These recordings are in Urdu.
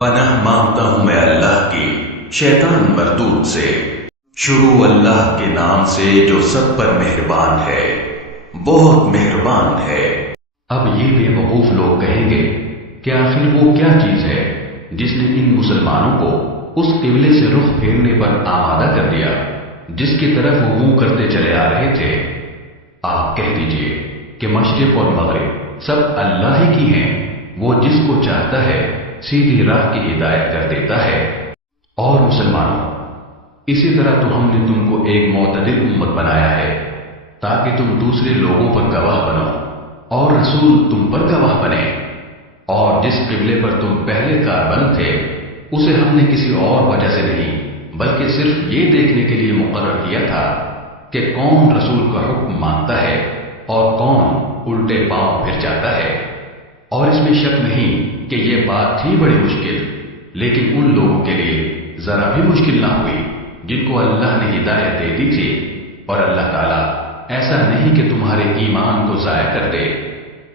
پناہ مانگتا ہوں میں اللہ کی شیطان مردود سے۔ شروع اللہ کے نام سے جو سب پر مہربان ہے، بہت مہربان ہے۔ اب یہ بے وقوف لوگ کہیں گے کہ آخر وہ کیا چیز ہے جس نے ان مسلمانوں کو اس قبلے سے رخ پھیرنے پر آمادہ کر دیا جس کی طرف وہ منہ کرتے چلے آ رہے تھے۔ آپ کہہ دیجئے کہ مشرق اور مغرب سب اللہ ہی کی ہیں، وہ جس کو چاہتا ہے سیدھی راہ کی ہدایت کر دیتا ہے۔ اور مسلمانوں، اسی طرح تو ہم نے تم کو ایک معتدل امت بنایا ہے تاکہ تم دوسرے لوگوں پر گواہ بنو اور رسول تم پر گواہ بنے۔ اور جس قبلے پر تم پہلے کاربند تھے اسے ہم نے کسی اور وجہ سے نہیں بلکہ صرف یہ دیکھنے کے لیے مقرر کیا تھا کہ کون رسول کا حکم مانتا ہے اور کون الٹے پاؤں پھر جاتا ہے۔ اور اس میں شک نہیں کہ یہ بات تھی بڑی مشکل، لیکن ان لوگوں کے لیے ذرا بھی مشکل نہ ہوئی جن کو اللہ نے ہدایت دے دی تھی۔ اور اللہ تعالیٰ ایسا نہیں کہ تمہارے ایمان کو ضائع کر دے،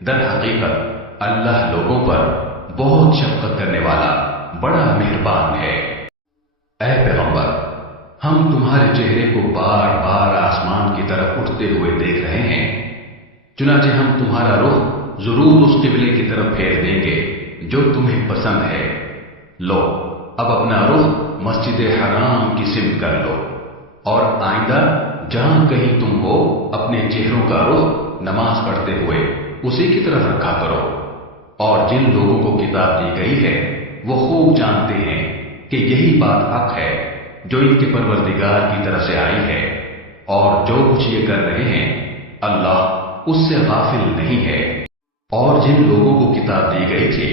در حقیقت اللہ لوگوں پر بہت شفقت کرنے والا بڑا مہربان ہے۔ اے پیغمبر، ہم تمہارے چہرے کو بار بار آسمان کی طرف اٹھتے ہوئے دیکھ رہے ہیں، چنانچہ ہم تمہارا رخ ضرور اس قبلے کی طرف پھیر دیں گے جو تمہیں پسند ہے۔ لو اب اپنا رخ مسجد حرام کی سمت کر لو، اور آئندہ جہاں کہیں تم ہو اپنے چہروں کا رخ نماز پڑھتے ہوئے اسی کی طرف رکھا کرو۔ اور جن لوگوں کو کتاب دی گئی ہے وہ خوب جانتے ہیں کہ یہی بات حق ہے جو ان کے پروردگار کی طرف سے آئی ہے، اور جو کچھ یہ کر رہے ہیں اللہ اس سے غافل نہیں ہے۔ اور جن لوگوں کو کتاب دی گئی تھی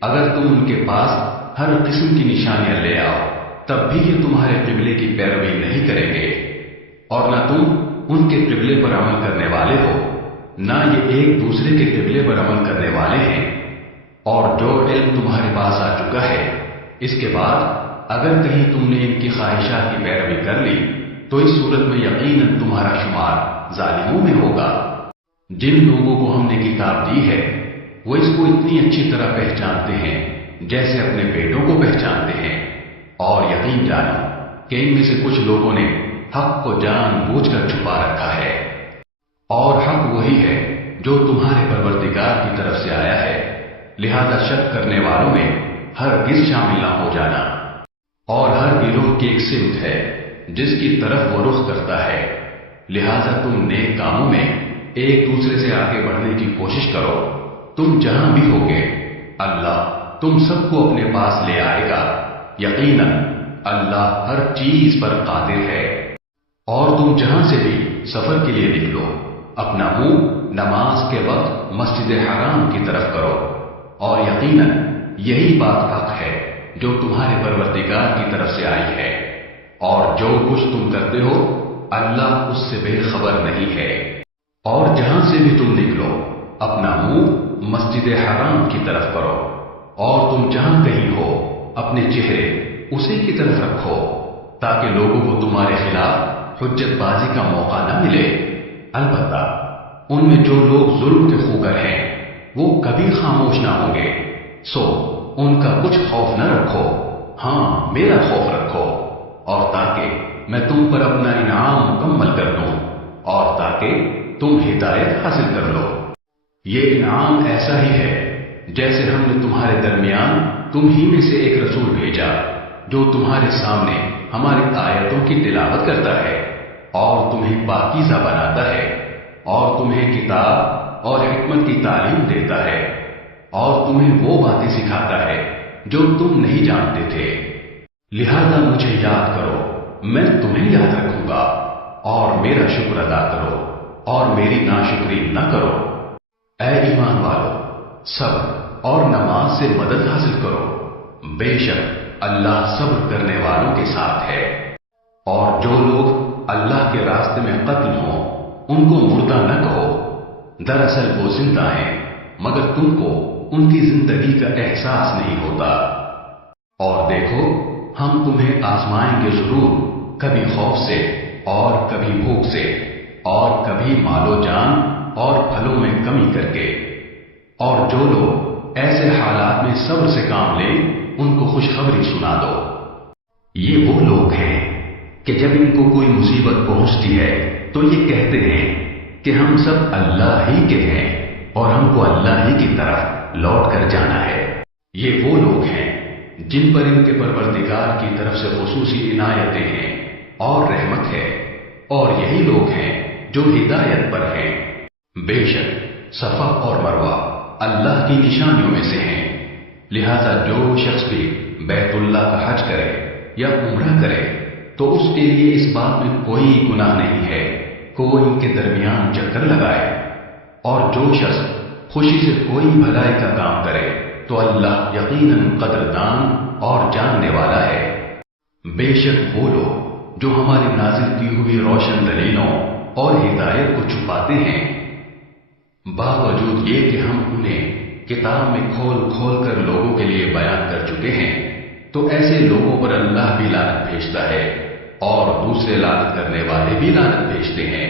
اگر تم ان کے پاس ہر قسم کی نشانیاں لے آؤ تب بھی یہ تمہارے قبلے کی پیروی نہیں کریں گے، اور نہ تم ان کے قبلے پر عمل کرنے والے ہو، نہ یہ ایک دوسرے کے قبلے پر عمل کرنے والے ہیں۔ اور جو علم تمہارے پاس آ چکا ہے اس کے بعد اگر کہیں تم نے ان کی خواہشات کی پیروی کر لی تو اس صورت میں یقیناً تمہارا شمار ظالموں میں ہوگا۔ جن لوگوں کو ہم نے کتاب دی ہے وہ اس کو اتنی اچھی طرح پہچانتے ہیں جیسے اپنے بیٹوں کو پہچانتے ہیں، اور یقین جانو کہ ان میں سے کچھ لوگوں نے حق کو جان بوجھ کر چھپا رکھا ہے۔ اور حق وہی ہے جو تمہارے پروردگار کی طرف سے آیا ہے، لہذا شک کرنے والوں میں ہرگز شامل نہ ہو جانا۔ اور ہر گروہ کی ایک سمت ہے جس کی طرف وہ رخ کرتا ہے، لہذا تم نیک کاموں میں ایک دوسرے سے آگے بڑھنے کی کوشش کرو۔ تم جہاں بھی ہوگے اللہ تم سب کو اپنے پاس لے آئے گا، یقیناً اللہ ہر چیز پر قادر ہے۔ اور تم جہاں سے بھی سفر کے لیے نکلو اپنا منہ نماز کے وقت مسجد حرام کی طرف کرو، اور یقیناً یہی بات حق ہے جو تمہارے پروردگار کی طرف سے آئی ہے، اور جو کچھ تم کرتے ہو اللہ اس سے بے خبر نہیں ہے۔ اور جہاں سے بھی تم نکلو اپنا منہ مسجد حرام کی طرف کرو، اور تم جہاں کہیں ہو اپنے چہرے اسی کی طرف رکھو تاکہ لوگوں کو تمہارے خلاف حجت بازی کا موقع نہ ملے۔ البتہ ان میں جو لوگ ظلم کے خوگر ہیں وہ کبھی خاموش نہ ہوں گے، سو ان کا کچھ خوف نہ رکھو، ہاں میرا خوف رکھو، اور تاکہ میں تم پر اپنا انعام مکمل کر دوں اور تاکہ تم ہدایت حاصل کر لو۔ یہ انعام ایسا ہی ہے جیسے ہم نے تمہارے درمیان تم ہی میں سے ایک رسول بھیجا جو تمہارے سامنے ہماری آیتوں کی تلاوت کرتا ہے اور تمہیں پاکیزہ بناتا ہے، اور تمہیں کتاب اور حکمت کی تعلیم دیتا ہے، اور تمہیں وہ باتیں سکھاتا ہے جو تم نہیں جانتے تھے۔ لہذا مجھے یاد کرو، میں تمہیں یاد رکھوں گا، اور میرا شکر ادا کرو اور میری ناشکری نہ کرو۔ اے ایمان والو، صبر اور نماز سے مدد حاصل کرو، بے شک اللہ صبر کرنے والوں کے ساتھ ہے۔ اور جو لوگ اللہ کے راستے میں قتل ہوں ان کو مردہ نہ کہو، دراصل وہ زندہ ہیں مگر تم کو ان کی زندگی کا احساس نہیں ہوتا۔ اور دیکھو ہم تمہیں آزمائیں گے ضرور، کبھی خوف سے اور کبھی بھوک سے اور کبھی مال و جان اور پھلوں میں کمی کر کے۔ اور جو لوگ ایسے حالات میں صبر سے کام لیں ان یہ وہ لوگ ہیں کہ جب ان کو کوئی مصیبت پہنچتی ہے تو یہ کہتے ہیں کہ ہم سب اللہ ہی کے ہیں اور ہم کو اللہ ہی کی طرف لوٹ کر جانا ہے۔ یہ وہ لوگ ہیں جن پر ان کے پروردگار کی طرف سے خصوصی عنایتیں ہیں اور رحمت ہے، اور یہی لوگ ہیں جو ہدایت پر ہیں۔ بے شک صفا اور مروہ اللہ کی نشانیوں میں سے ہیں، لہذا جو شخص بھی بیت اللہ کا حج کرے یا عمرہ کرے تو اس کے لیے اس بات میں کوئی گناہ نہیں ہے کہ وہ ان کے درمیان چکر لگائے، اور جو شخص خوشی سے کوئی بھلائی کا کام کرے تو اللہ یقیناً قدردان اور جاننے والا ہے۔ بے شک وہ لوگ جو ہماری نازل کی ہوئی روشن دلیلوں اور ہدایت کو چھپاتے ہیں، باوجود یہ کہ ہم انہیں کتاب میں کھول کھول کر لوگوں کے لیے بیان کر چکے ہیں، تو ایسے لوگوں پر اللہ بھی لعنت بھیجتا ہے اور دوسرے لعنت کرنے والے بھی لعنت بھیجتے ہیں۔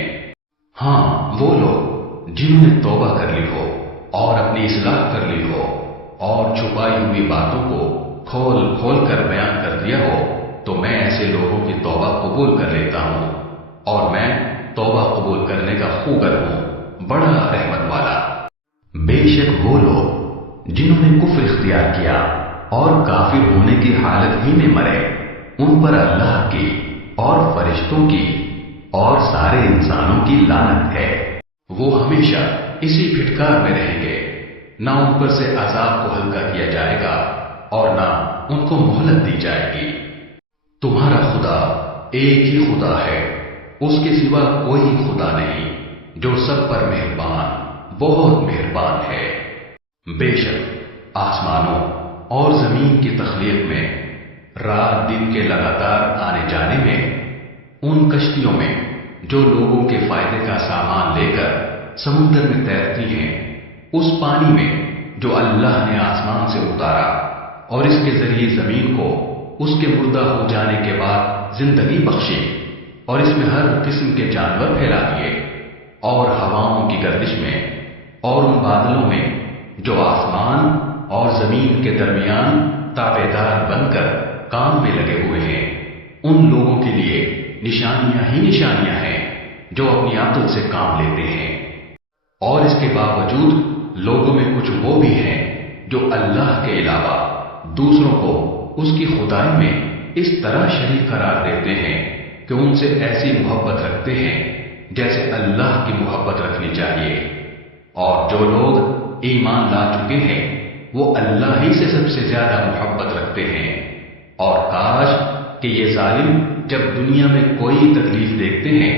ہاں وہ لوگ جنہوں نے توبہ کر لی ہو اور اپنی اصلاح کر لی ہو اور چھپائی ہوئی باتوں کو کھول کھول کر بیان کر دیا ہو تو میں ایسے لوگوں کی توبہ قبول کر لیتا ہوں، اور میں توبہ قبول کرنے کا خوگر ہوں، بڑا رحمت والا۔ بے شک وہ لوگ جنہوں نے کفر اختیار کیا اور کافر ہونے کی حالت ہی میں مرے، ان پر اللہ کی اور فرشتوں کی اور سارے انسانوں کی لعنت ہے۔ وہ ہمیشہ اسی پھٹکار میں رہیں گے، نہ ان پر سے عذاب کو ہلکا کیا جائے گا اور نہ ان کو مہلت دی جائے گی۔ تمہارا خدا ایک ہی خدا ہے، اس کے سوا کوئی خدا نہیں، جو سب پر مہربان بہت مہربان ہے۔ بے شک آسمانوں اور زمین کی تخلیق میں، رات دن کے لگاتار آنے جانے میں، ان کشتیوں میں جو لوگوں کے فائدے کا سامان لے کر سمندر میں تیرتی ہیں، اس پانی میں جو اللہ نے آسمان سے اتارا اور اس کے ذریعے زمین کو اس کے مردہ ہو جانے کے بعد زندگی بخشی، اور اس میں ہر قسم کے جانور پھیلا دیے، اور ہواؤں کی گردش میں اور ان بادلوں میں جو آسمان اور زمین کے درمیان تابع دار بن کر کام میں لگے ہوئے ہیں، ان لوگوں کے لیے نشانیاں ہی نشانیاں ہیں جو اپنی عقل سے کام لیتے ہیں۔ اور اس کے باوجود لوگوں میں کچھ وہ بھی ہیں جو اللہ کے علاوہ دوسروں کو اس کی خدائی میں اس طرح شریک قرار دیتے ہیں کہ ان سے ایسی محبت رکھتے ہیں جیسے اللہ کی محبت رکھنی چاہیے۔ اور جو لوگ ایمان لا چکے ہیں وہ اللہ ہی سے سب سے زیادہ محبت رکھتے ہیں، اور کاش کہ یہ ظالم جب دنیا میں کوئی تکلیف دیکھتے ہیں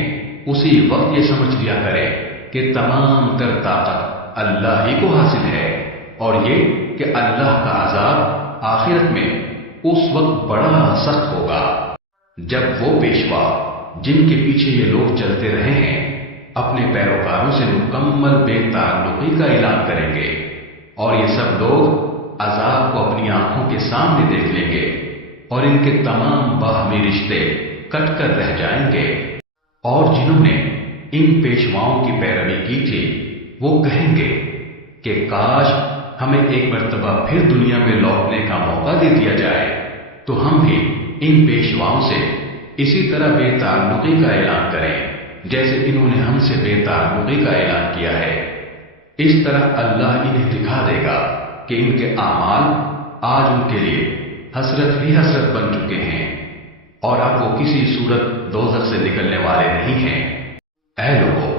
اسی وقت یہ سمجھ لیا کرے کہ تمام تر طاقت اللہ ہی کو حاصل ہے، اور یہ کہ اللہ کا عذاب آخرت میں اس وقت بڑا سخت ہوگا جب وہ پیشوا جن کے پیچھے یہ لوگ چلتے رہے ہیں اپنے پیروکاروں سے مکمل بے تعلقی کا اعلان کریں گے، اور یہ سب لوگ عذاب کو اپنی آنکھوں کے سامنے دیکھ لیں گے، اور ان کے تمام باہمی رشتے کٹ کر رہ جائیں گے۔ اور جنہوں نے ان پیشواؤں کی پیروی کی تھی وہ کہیں گے کہ کاش ہمیں ایک مرتبہ پھر دنیا میں لوٹنے کا موقع دے دیا جائے تو ہم بھی ان پیشواؤں سے اسی طرح بے تعلقی کا اعلان کریں جیسے انہوں نے ہم سے بے تعلقی کا اعلان کیا ہے۔ اس طرح اللہ انہیں دکھا دے گا کہ ان کے اعمال آج ان کے لیے حسرت ہی حسرت بن چکے ہیں، اور اب وہ کسی صورت دوزخ سے نکلنے والے نہیں ہیں۔ اے لوگو،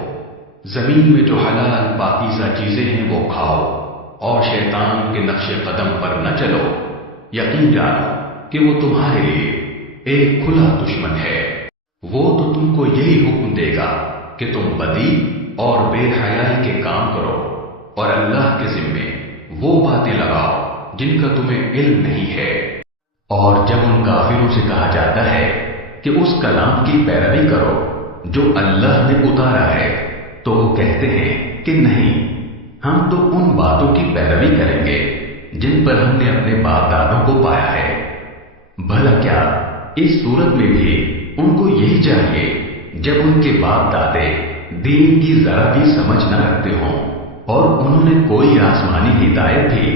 زمین میں جو حلال پاکیزہ چیزیں ہیں وہ کھاؤ، اور شیطان کے نقش قدم پر نہ چلو، یقین جانو کہ وہ تمہارے لیے ایک کھلا دشمن ہے۔ وہ تو تم کو یہی حکم دے گا کہ تم بدی اور بے حیائی کے کام کرو، اور اللہ کے ذمے وہ باتیں لگاؤ جن کا تمہیں علم نہیں ہے۔ اور جب ان کافروں سے کہا جاتا ہے کہ اس کلام کی پیروی کرو جو اللہ نے اتارا ہے تو وہ کہتے ہیں کہ نہیں، ہم تو ان باتوں کی پیروی کریں گے جن پر ہم نے اپنے باپ دادوں کو پایا ہے۔ بھلا کیا اس صورت میں بھی ان کو یہی چاہیے جب ان کے باپ دادے دین کی ذرا بھی سمجھ نہ رکھتے ہوں اور انہوں نے کوئی آسمانی ہدایت بھی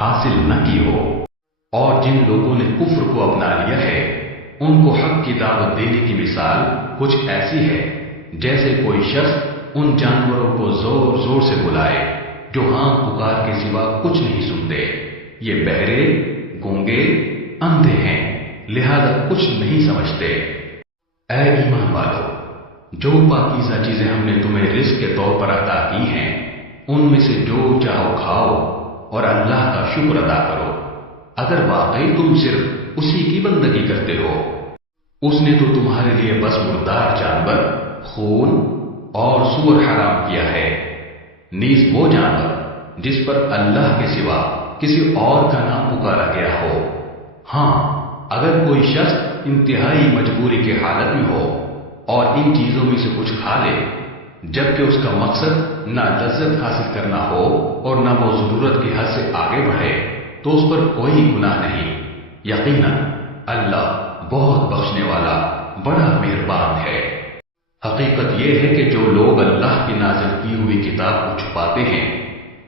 حاصل نہ کی ہو؟ اور جن لوگوں نے کفر کو اپنا لیا ہے ان کو حق کی دعوت دینے کی مثال کچھ ایسی ہے جیسے کوئی شخص ان جانوروں کو زور زور سے بلائے جو ہانک پکار کے سوا کچھ نہیں سنتے۔ یہ بہرے، گونگے، اندھے ہیں، لہذا کچھ نہیں سمجھتے۔ اے ایمان والو، جو پاکیزہ چیزیں ہم نے تمہیں رزق کے طور پر عطا کی ہیں ان میں سے جو چاہو کھاؤ اور اللہ کا شکر ادا کرو اگر واقعی تم صرف اسی کی بندگی کرتے ہو۔ اس نے تو تمہارے لیے بس مردار جانور، خون اور سور حرام کیا ہے، نیز وہ جانور جس پر اللہ کے سوا کسی اور کا نام پکارا گیا ہو۔ ہاں، اگر کوئی شخص انتہائی مجبوری کی حالت میں ہو اور ان چیزوں میں سے کچھ کھا لے جبکہ اس کا مقصد نہ لذت حاصل کرنا ہو اور نہ وہ ضرورت کی حد سے آگے بڑھے تو اس پر کوئی گناہ نہیں۔ یقیناً اللہ بہت بخشنے والا بڑا مہربان ہے۔ حقیقت یہ ہے کہ جو لوگ اللہ کی نازل کی ہوئی کتاب کو چھپاتے ہیں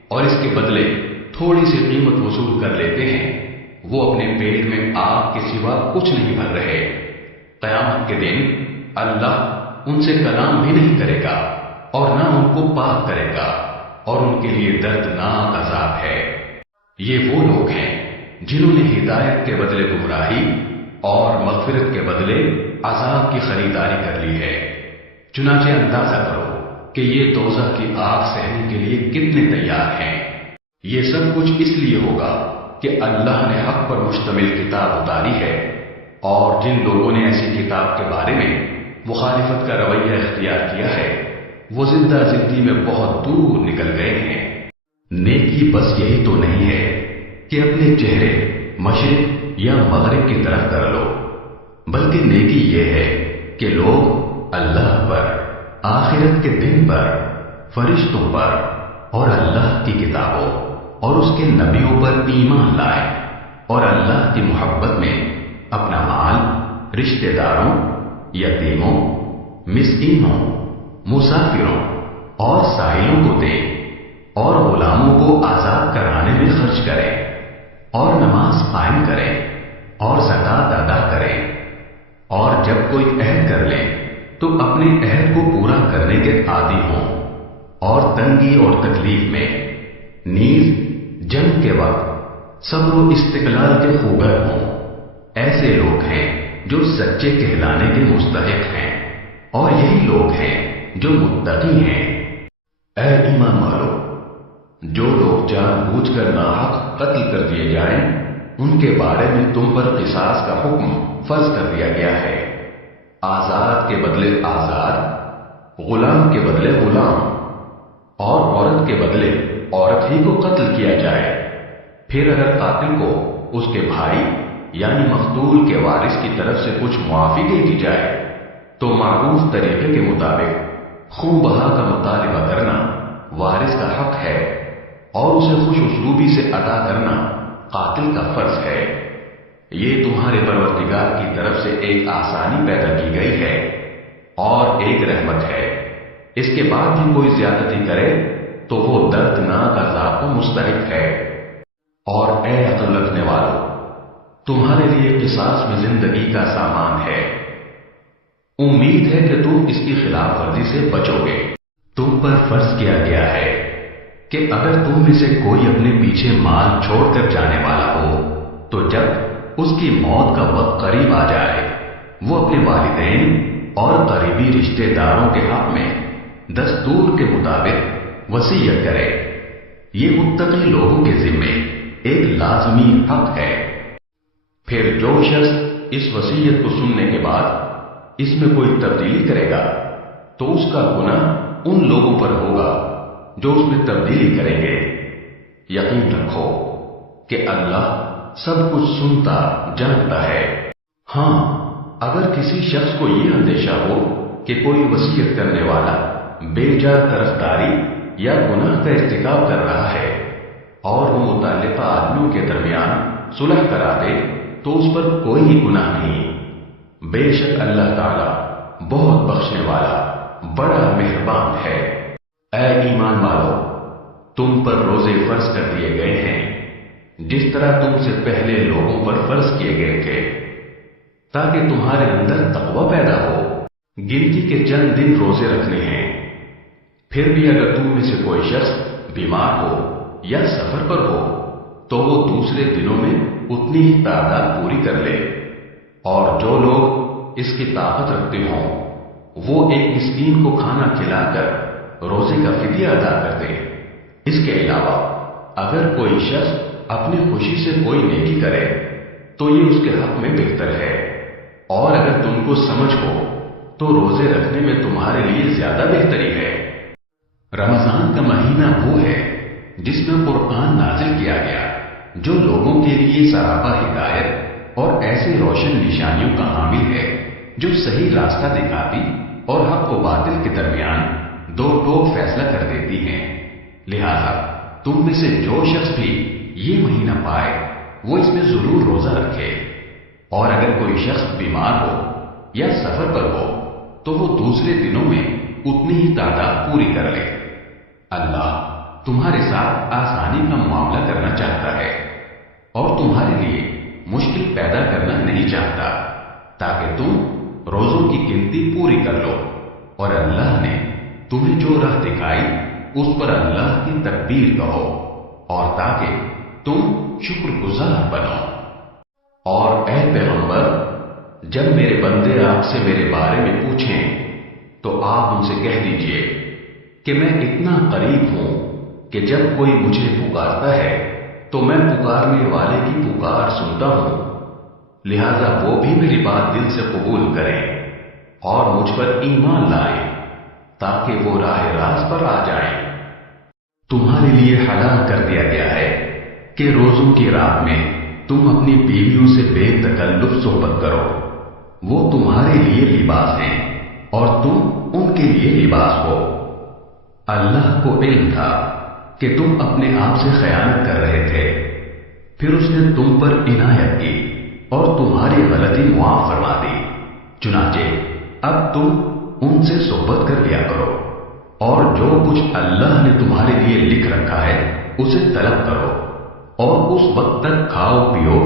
اور اس کے بدلے تھوڑی سی قیمت وصول کر لیتے ہیں وہ اپنے پیٹ میں آگ کے سوا کچھ نہیں بھر رہے۔ قیامت کے دن اللہ ان سے کلام بھی نہیں کرے گا اور نہ ان کو پاک کرے گا اور ان کے لیے دردناک عذاب ہے۔ یہ وہ لوگ ہیں جنہوں نے ہدایت کے بدلے گمراہی اور مغفرت کے بدلے عذاب کی خریداری کر لی ہے۔ چنانچہ اندازہ کرو کہ یہ دوزخ کی آگ سہنے کے لیے کتنے تیار ہیں۔ یہ سب کچھ اس لیے ہوگا کہ اللہ نے حق پر مشتمل کتاب اتاری ہے اور جن لوگوں نے ایسی کتاب کے بارے میں مخالفت کا رویہ اختیار کیا ہے وہ زندہ زندگی میں بہت دور نکل گئے ہیں۔ نیکی بس یہی تو نہیں ہے کہ اپنے چہرے مشرق یا مغرب کی طرف کر لو، بلکہ نیکی یہ ہے کہ لوگ اللہ پر، آخرت کے دن پر، فرشتوں پر اور اللہ کی کتابوں اور اس کے نبیوں پر ایمان لائے اور اللہ کی محبت میں اپنا مال رشتہ داروں، یتیموں، مسکینوں، مسافروں اور سائلوں کو دے اور غلاموں کو آزاد کرانے میں خرچ کریں اور نماز قائم کریں اور زکوٰۃ ادا کریں اور جب کوئی عہد کر لیں تو اپنے عہد کو پورا کرنے کے عادی ہوں اور تنگی اور تکلیف میں نیز جنگ کے وقت صبر و استقلال کے خوگر ہوں۔ ایسے لوگ ہیں جو سچے کہلانے کے مستحق ہیں اور یہی لوگ ہیں جو متقی ہیں۔ اے ایمان والو، جو لوگ جان بوجھ کر ناحق قتل کر دیے جائیں ان کے بارے میں تم پر قصاص کا حکم فرض کر دیا گیا ہے۔ آزاد کے بدلے آزاد، غلام کے بدلے غلام اور عورت کے بدلے عورت ہی کو قتل کیا جائے۔ پھر اگر قاتل کو اس کے بھائی یعنی مقتول کے وارث کی طرف سے کچھ معافی دے دی جائے تو معروف طریقے کے مطابق خون بہا کا مطالبہ کرنا وارث کا حق ہے اور اسے خوش اسلوبی سے ادا کرنا قاتل کا فرض ہے۔ یہ تمہارے پروردگار کی طرف سے ایک آسانی پیدا کی گئی ہے اور ایک رحمت ہے۔ اس کے بعد بھی کوئی زیادتی کرے تو وہ دردناک عذاب کو مستحق ہے۔ اور اے عقل رکھنے والو، تمہارے لیے قصاص میں زندگی کا سامان ہے۔ امید ہے کہ تم اس کی خلاف ورزی سے بچو گے۔ تم پر فرض کیا گیا ہے کہ اگر تم میں سے کوئی اپنے پیچھے مال چھوڑ کر جانے والا ہو تو جب اس کی موت کا وقت قریب آ جائے وہ اپنے والدین اور قریبی رشتہ داروں کے حق میں دستور کے مطابق وصیت کرے۔ یہ متقی لوگوں کے ذمے ایک لازمی حق ہے۔ پھر جو شخص اس وصیت کو سننے کے بعد اس میں کوئی تبدیلی کرے گا تو اس کا گناہ ان لوگوں پر ہوگا جو اس میں تبدیلی کریں گے۔ یقین رکھو کہ اللہ سب کچھ سنتا جانتا ہے۔ ہاں، اگر کسی شخص کو یہ اندیشہ ہو کہ کوئی وصیت کرنے والا بے جا طرفداری یا گناہ کا ارتکاب کر رہا ہے اور وہ متعلقہ آدمیوں کے درمیان صلح کرا دے تو اس پر کوئی گناہ نہیں۔ بے شک اللہ تعالی بہت بخشنے والا بڑا مہربان ہے۔ اے ایمان والو، تم پر روزے فرض کر دیے گئے ہیں جس طرح تم سے پہلے لوگوں پر فرض کیے گئے تھے تاکہ تمہارے اندر تقوی پیدا ہو۔ گنتی کے چند دن روزے رکھنے ہیں۔ پھر بھی اگر تم میں سے کوئی شخص بیمار ہو یا سفر پر ہو تو وہ دوسرے دنوں میں اتنی ہی تعداد پوری کر لے، اور جو لوگ اس کی طاقت رکھتے ہوں وہ ایک مسکین کو کھانا کھلا کر روزے کا فدیہ ادا کر دیں۔ اس کے علاوہ اگر کوئی شخص اپنی خوشی سے کوئی نیکی کرے تو یہ اس کے حق میں بہتر ہے، اور اگر تم کو سمجھ ہو تو روزے رکھنے میں تمہارے لیے زیادہ بہتری ہے۔ رمضان کا مہینہ وہ ہے جس میں قرآن نازل کیا گیا، جو لوگوں کے لیے سراپا ہدایت اور ایسے روشن نشانیوں کا حامل ہے جو صحیح راستہ دکھاتی اور حق و باطل کے درمیان دو ٹوک فیصلہ کر دیتی ہیں۔ لہذا تم میں سے جو شخص بھی یہ مہینہ پائے وہ اس میں ضرور روزہ رکھے، اور اگر کوئی شخص بیمار ہو یا سفر پر ہو تو وہ دوسرے دنوں میں اتنی ہی تعداد پوری کر لے۔ اللہ تمہارے ساتھ آسانی کا معاملہ کرنا چاہتا ہے اور تمہارے لیے مشکل پیدا کرنا نہیں چاہتا، تاکہ تم روزوں کی گنتی پوری کر لو، اور اللہ نے تمہیں جو راہ دکھائی اس پر اللہ کی تکبیر کہو، اور تاکہ تم شکر گزار بنو۔ اور اے پیغمبر، جب میرے بندے آپ سے میرے بارے میں پوچھیں تو آپ ان سے کہہ دیجئے کہ میں اتنا قریب ہوں کہ جب کوئی مجھے پکارتا ہے تو میں پکارنے والے کی پکار سنتا ہوں، لہذا وہ بھی میری بات دل سے قبول کریں اور مجھ پر ایمان لائیں تاکہ وہ راہ راست پر آ جائیں۔ تمہارے لیے حلال کر دیا گیا ہے کہ روزوں کی رات میں تم اپنی بیویوں سے بے تکلف صحبت کرو، وہ تمہارے لیے لباس ہیں اور تم ان کے لیے لباس ہو۔ اللہ کو علم تھا کہ تم اپنے آپ سے خیانت کر رہے تھے، پھر اس نے تم پر عنایت کی اور تمہاری غلطی معاف فرما دی، چنانچہ اب تم ان سے صحبت کر لیا کرو، اور جو کچھ اللہ نے تمہارے لیے لکھ رکھا ہے اسے طلب کرو، اور اس وقت تک کھاؤ پیو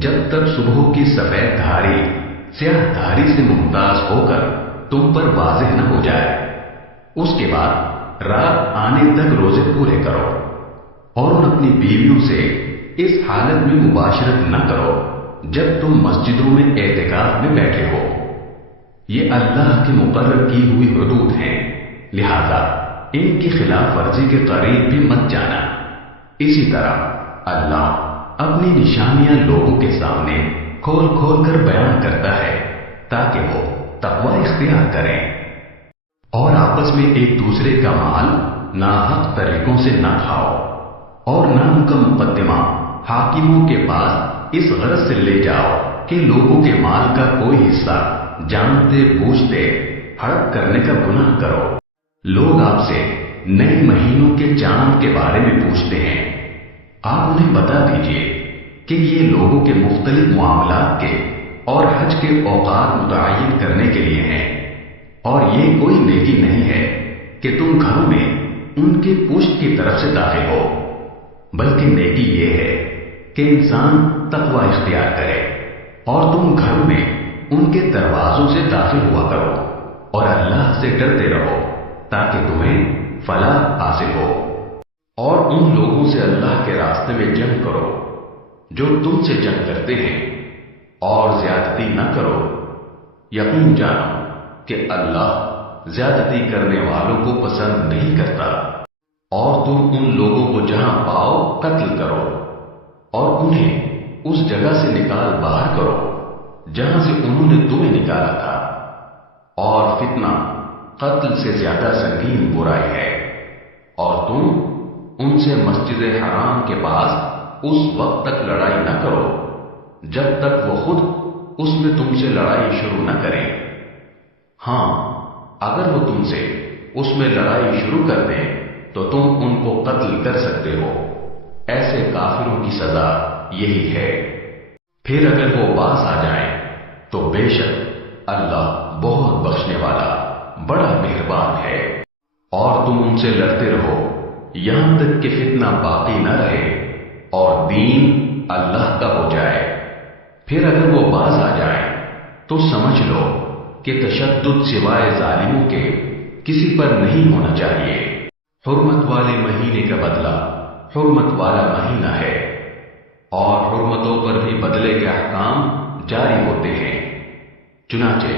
جب تک صبح کی سفید دھاری سیاہ دھاری سے ممتاز ہو کر تم پر واضح نہ ہو جائے۔ اس کے بعد رات آنے تک روزے پورے کرو، اور ان اپنی بیویوں سے اس حالت میں مباشرت نہ کرو جب تم مسجدوں میں اعتکاف میں بیٹھے ہو۔ یہ اللہ کی مقرر کی ہوئی حدود ہیں، لہذا ان کی خلاف ورزی کے قریب بھی مت جانا۔ اسی طرح اللہ اپنی نشانیاں لوگوں کے سامنے کھول کھول کر بیان کرتا ہے تاکہ وہ تقوی اختیار کریں، اور آپس میں ایک دوسرے کا مال ناحق طریقوں سے نہ کھاؤ، اور نہ ان کا مقدمہ حاکموں کے پاس اس غرض سے لے جاؤ کہ لوگوں کے مال کا کوئی حصہ جانتے بوجھتے ہڑپ کرنے کا گناہ کرو۔ لوگ آپ سے نئے مہینوں کے چاند کے بارے میں پوچھتے ہیں، آپ انہیں بتا دیجئے کہ یہ لوگوں کے مختلف معاملات کے اور حج کے اوقات متعین کرنے کے لیے ہیں، اور یہ کوئی نیکی نہیں ہے کہ تم گھروں میں ان کی پشت کی طرف سے داخل ہو، بلکہ نیکی یہ ہے کہ انسان تقوی اختیار کرے، اور تم گھروں میں ان کے دروازوں سے داخل ہوا کرو، اور اللہ سے ڈرتے رہو تاکہ تمہیں فلاح حاصل ہو۔ اور ان لوگوں سے اللہ کے راستے میں جنگ کرو جو تم سے جنگ کرتے ہیں، اور زیادتی نہ کرو، یقین جانو کہ اللہ زیادتی کرنے والوں کو پسند نہیں کرتا۔ اور تم ان لوگوں کو جہاں پاؤ قتل کرو، اور انہیں اس جگہ سے نکال باہر کرو جہاں سے انہوں نے تمہیں نکالا تھا، اور فتنہ قتل سے زیادہ سنگین برائی ہے۔ اور تم ان سے مسجد حرام کے پاس اس وقت تک لڑائی نہ کرو جب تک وہ خود اس میں تم سے لڑائی شروع نہ کریں۔ ہاں، اگر وہ تم سے اس میں لڑائی شروع کر دیں تو تم ان کو قتل کر سکتے ہو، ایسے کافروں کی سزا یہی ہے۔ پھر اگر وہ باز آ جائیں تو بے شک اللہ بہت بخشنے والا بڑا مہربان ہے۔ اور تم ان سے لڑتے رہو یہاں تک کہ فتنہ باقی نہ رہے اور دین اللہ کا ہو جائے۔ پھر اگر وہ باز آ جائیں تو سمجھ لو کہ تشدد سوائے ظالموں کے کسی پر نہیں ہونا چاہیے۔ حرمت والے مہینے کا بدلہ حرمت والا مہینہ ہے، اور حرمتوں پر بھی بدلے کے احکام جاری ہوتے ہیں۔ چنانچہ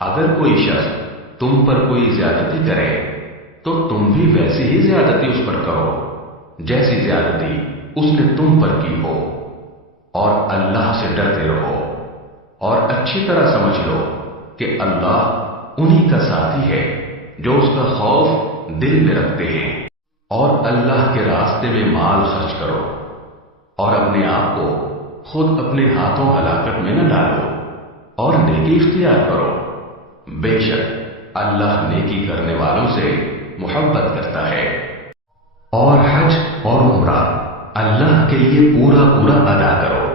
اگر کوئی شخص تم پر کوئی زیادتی کرے تو تم بھی ویسی ہی زیادتی اس پر کرو جیسی زیادتی اس نے تم پر کی ہو، اور اللہ سے ڈرتے رہو، اور اچھی طرح سمجھ لو کہ اللہ انہی کا ساتھی ہے جو اس کا خوف دل میں رکھتے ہیں۔ اور اللہ کے راستے میں مال خرچ کرو، اور اپنے آپ کو خود اپنے ہاتھوں ہلاکت میں نہ ڈالو، اور نیکی اختیار کرو، بے شک اللہ نیکی کرنے والوں سے محبت کرتا ہے۔ اور حج اور عمرہ اللہ کے لیے پورا پورا ادا کرو۔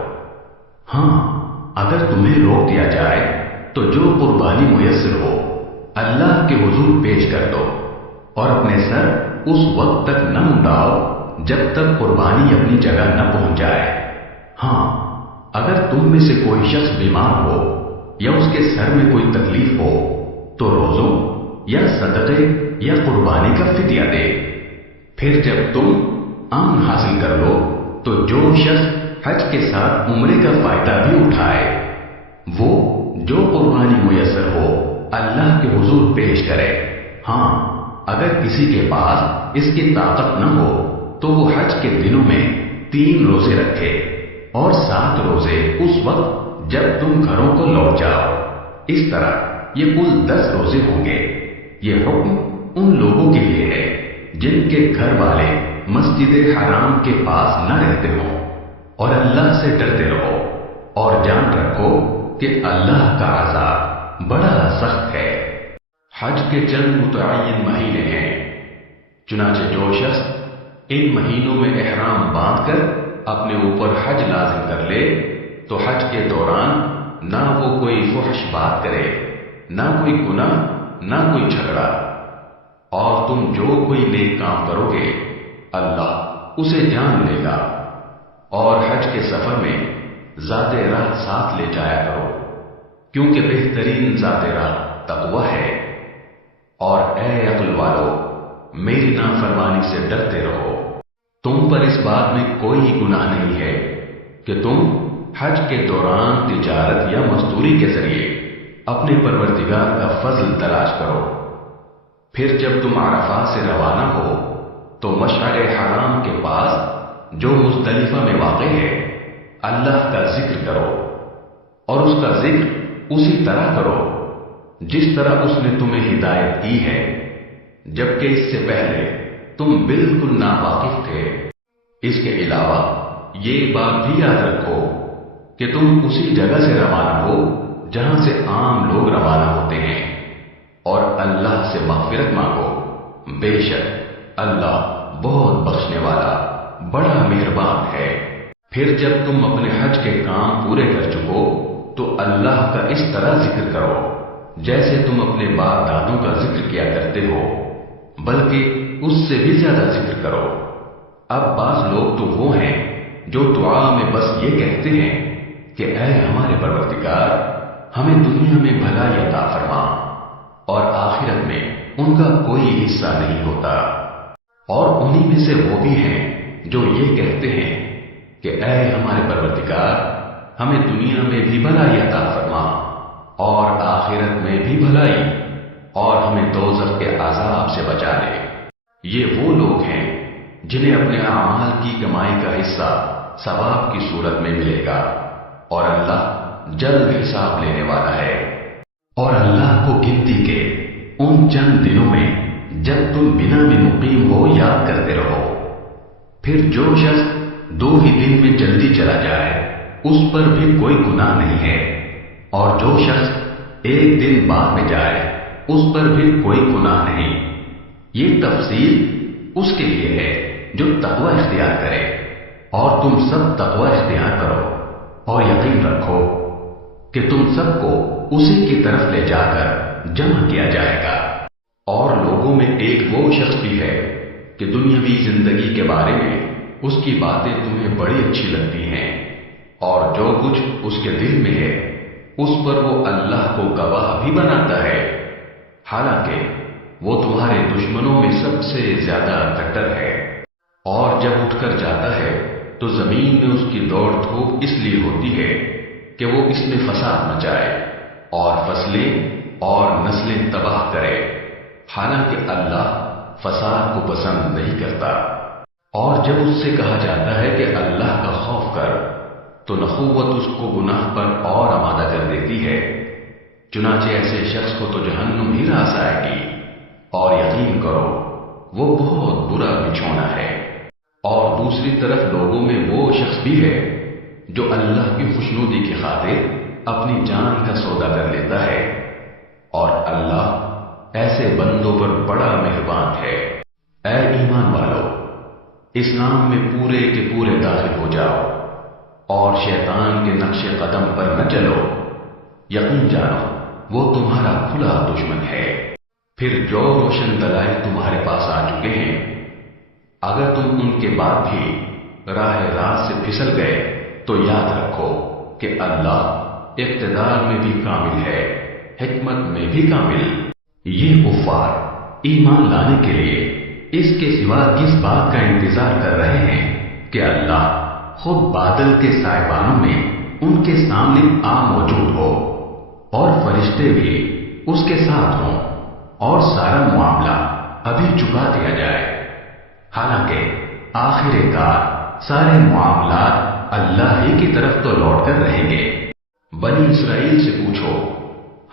ہاں، اگر تمہیں روک دیا جائے تو جو قربانی میسر ہو اللہ کے حضور پیش کر دو، اور اپنے سر اس وقت تک نہ منڈاؤ جب تک قربانی اپنی جگہ نہ پہنچ جائے۔ ہاں، اگر تم میں سے کوئی شخص بیمار ہو یا اس کے سر میں کوئی تکلیف ہو تو روزوں یا صدقے یا قربانی کا فدیہ دے۔ پھر جب تم امن حاصل کر لو تو جو شخص حج کے ساتھ عمرے کا فائدہ بھی اٹھائے وہ جو قربانی میسر ہو اللہ کے حضور پیش کرے۔ ہاں، اگر کسی کے پاس اس کی طاقت نہ ہو تو وہ حج کے دنوں میں 3 روزے رکھے، اور 7 روزے اس وقت جب تم گھروں کو لوٹ جاؤ۔ اس طرح یہ کل 10 روزے ہوں گے۔ یہ حکم ان لوگوں کے لیے ہے جن کے گھر والے مسجد حرام کے پاس نہ رہتے ہوں، اور اللہ سے ڈرتے رہو، اور جان رکھو کہ اللہ کا عذاب بڑا سخت ہے۔ حج کے چند متعین مہینے ہیں، چنانچہ جو شخص ان مہینوں میں احرام باندھ کر اپنے اوپر حج لازم کر لے تو حج کے دوران نہ وہ کوئی فحش بات کرے، نہ کوئی گناہ، نہ کوئی جھگڑا، اور تم جو کوئی نیک کام کرو گے اللہ اسے جان لے گا۔ اور حج کے سفر میں ذات راہ ساتھ لے جایا کرو، کیونکہ بہترین ذات راہ تقوی ہے۔ اور اے عقل والو، میری نافرمانی سے ڈرتے رہو۔ تم پر اس بات میں کوئی گناہ نہیں ہے کہ تم حج کے دوران تجارت یا مزدوری کے ذریعے اپنے پروردگار کا فضل تلاش کرو۔ پھر جب تم عرفات سے روانہ ہو تو مشعر حرام کے پاس جو مزدلفہ میں واقع ہے اللہ کا ذکر کرو، اور اس کا ذکر اسی طرح کرو جس طرح اس نے تمہیں ہدایت کی ہے، جبکہ اس سے پہلے تم بالکل ناواقف تھے۔ اس کے علاوہ یہ بات بھی یاد رکھو کہ تم اسی جگہ سے روانہ ہو جہاں سے عام لوگ روانہ ہوتے ہیں، اور اللہ سے مغفرت مانگو، بے شک اللہ بہت بخشنے والا بڑا مہربان ہے۔ پھر جب تم اپنے حج کے کام پورے کر چکو تو اللہ کا اس طرح ذکر کرو جیسے تم اپنے باپ دادوں کا ذکر کیا کرتے ہو، بلکہ اس سے بھی زیادہ ذکر کرو۔ اب بعض لوگ تو وہ ہیں جو دعا میں بس یہ کہتے ہیں کہ اے ہمارے پروردگار، ہمیں دنیا میں بھلائی عطا فرما، اور آخرت میں ان کا کوئی حصہ نہیں ہوتا۔ اور انہی میں سے وہ بھی ہیں جو یہ کہتے ہیں کہ اے ہمارے پروردگار، ہمیں دنیا میں بھی بھلائی عطا فرما اور آخرت میں بھی بھلائی، اور ہمیں دوزخ کے عذاب سے بچا لے۔ یہ وہ لوگ ہیں جنہیں اپنے اعمال کی کمائی کا حصہ ثواب کی صورت میں ملے گا، اور اللہ جلد حساب لینے والا ہے۔ اور اللہ کو گنتی کے ان چند دنوں میں جب تم بنا میں مقیم ہو یاد کرتے رہو۔ پھر جو شخص 2 ہی دن میں جلدی چلا جائے اس پر بھی کوئی گناہ نہیں ہے، اور جو شخص 1 دن بعد میں جائے اس پر بھی کوئی گناہ نہیں۔ یہ تفصیل اس کے لیے ہے جو تقوی اختیار کرے، اور تم سب تقوی اختیار کرو، اور یقین رکھو کہ تم سب کو اسی کی طرف لے جا کر جمع کیا جائے گا۔ اور لوگوں میں ایک وہ شخص بھی ہے کہ دنیاوی زندگی کے بارے میں اس کی باتیں تمہیں بڑی اچھی لگتی ہیں، اور جو کچھ اس کے دل میں ہے اس پر وہ اللہ کو گواہ بھی بناتا ہے، حالانکہ وہ تمہارے دشمنوں میں سب سے زیادہ کٹر ہے۔ اور جب اٹھ کر جاتا ہے تو زمین میں اس کی دوڑ دھوپ اس لیے ہوتی ہے کہ وہ اس میں فساد مچائے اور فصلیں اور نسلیں تباہ کرے، حالانکہ اللہ فساد کو پسند نہیں کرتا۔ اور جب اس سے کہا جاتا ہے کہ اللہ کا خوف کر تو نخوت اس کو گناہ پر اور آمادہ کر دیتی ہے، چنانچہ ایسے شخص کو تو جہنم ہی راس آئے گی، اور یقین کرو وہ بہت برا بچھونا ہے۔ اور دوسری طرف لوگوں میں وہ شخص بھی ہے جو اللہ کی خوشنودی کی خاطر اپنی جان کا سودا کر لیتا ہے، اور اللہ ایسے بندوں پر بڑا مہربان ہے۔ اے ایمان والو، اسلام میں پورے کے پورے داخل ہو جاؤ اور شیطان کے نقش قدم پر نہ چلو، یقین جانو وہ تمہارا کھلا دشمن ہے۔ پھر جو روشن دلائل تمہارے پاس آ چکے ہیں، اگر تم ان کے بعد بھی راہ راست سے پھسل گئے تو یاد رکھو کہ اللہ اقتدار میں بھی کامل ہے، حکمت میں بھی کامل۔ یہ کفار ایمان لانے کے لیے اس کے سوا کس بات کا انتظار کر رہے ہیں کہ اللہ خود بادل کے سائبانوں میں ان کے سامنے موجود ہو اور فرشتے بھی اس کے ساتھ ہوں اور سارا معاملہ ابھی چکا دیا جائے، حالانکہ آخر کار سارے معاملات اللہ ہی کی طرف تو لوٹ کر رہیں گے۔ بنی اسرائیل سے پوچھو،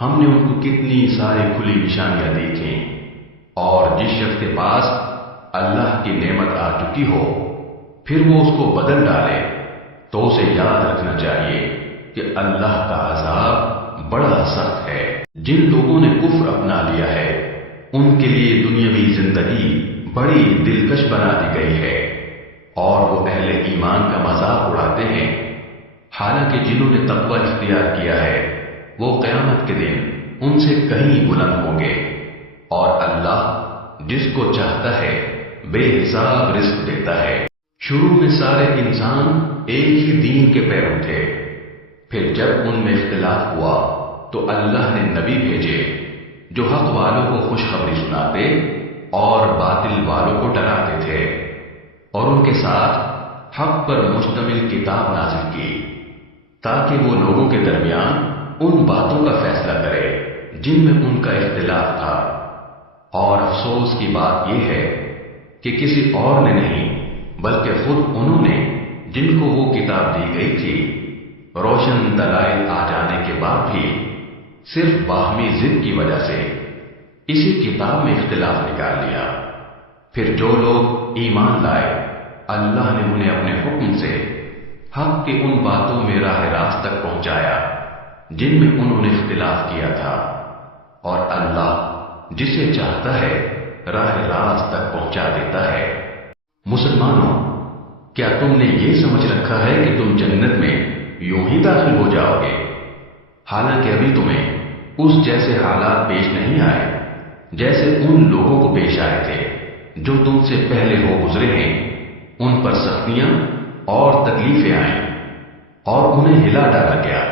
ہم نے ان کو کتنی ساری کھلی نشانیاں دیکھیں، اور جس شخص کے پاس اللہ کی نعمت آ چکی ہو پھر وہ اس کو بدل ڈالے تو اسے یاد رکھنا چاہیے کہ اللہ کا عذاب بڑا سخت ہے۔ جن لوگوں نے کفر اپنا لیا ہے ان کے لیے دنیاوی زندگی بڑی دلکش بنا دی گئی ہے، اور وہ اہل ایمان کا مذاق اڑاتے ہیں، حالانکہ جنہوں نے تقوی اختیار کیا ہے وہ قیامت کے دن ان سے کہیں بلند ہوں گے، اور اللہ جس کو چاہتا ہے بے حساب رزق دیتا ہے۔ شروع میں سارے انسان ایک ہی دین کے پیرو تھے، پھر جب ان میں اختلاف ہوا تو اللہ نے نبی بھیجے جو حق والوں کو خوشخبری سناتے اور باطل والوں کو ڈراتے تھے، اور ان کے ساتھ حق پر مشتمل کتاب نازل کی تاکہ وہ لوگوں کے درمیان ان باتوں کا فیصلہ کرے جن میں ان کا اختلاف تھا۔ اور افسوس کی بات یہ ہے کہ کسی اور نے نہیں بلکہ خود انہوں نے جن کو وہ کتاب دی گئی تھی روشن دلائل آ جانے کے بعد بھی صرف باہمی ضد کی وجہ سے اسی کتاب میں اختلاف نکال لیا۔ پھر جو لوگ ایمان لائے اللہ نے انہیں اپنے حکم سے حق کی ان باتوں میں راہ راست تک پہنچایا جن میں انہوں نے اختلاف کیا تھا، اور اللہ جسے چاہتا ہے راہ راست تک پہنچا دیتا ہے۔ مسلمانوں، کیا تم نے یہ سمجھ رکھا ہے کہ تم جنت میں یوں ہی داخل ہو جاؤ گے، حالانکہ ابھی تمہیں اس جیسے حالات پیش نہیں آئے جیسے ان لوگوں کو پیش آئے تھے جو تم سے پہلے ہو گزرے ہیں۔ ان پر سختیاں اور تکلیفیں آئیں اور انہیں ہلا ڈالا گیا،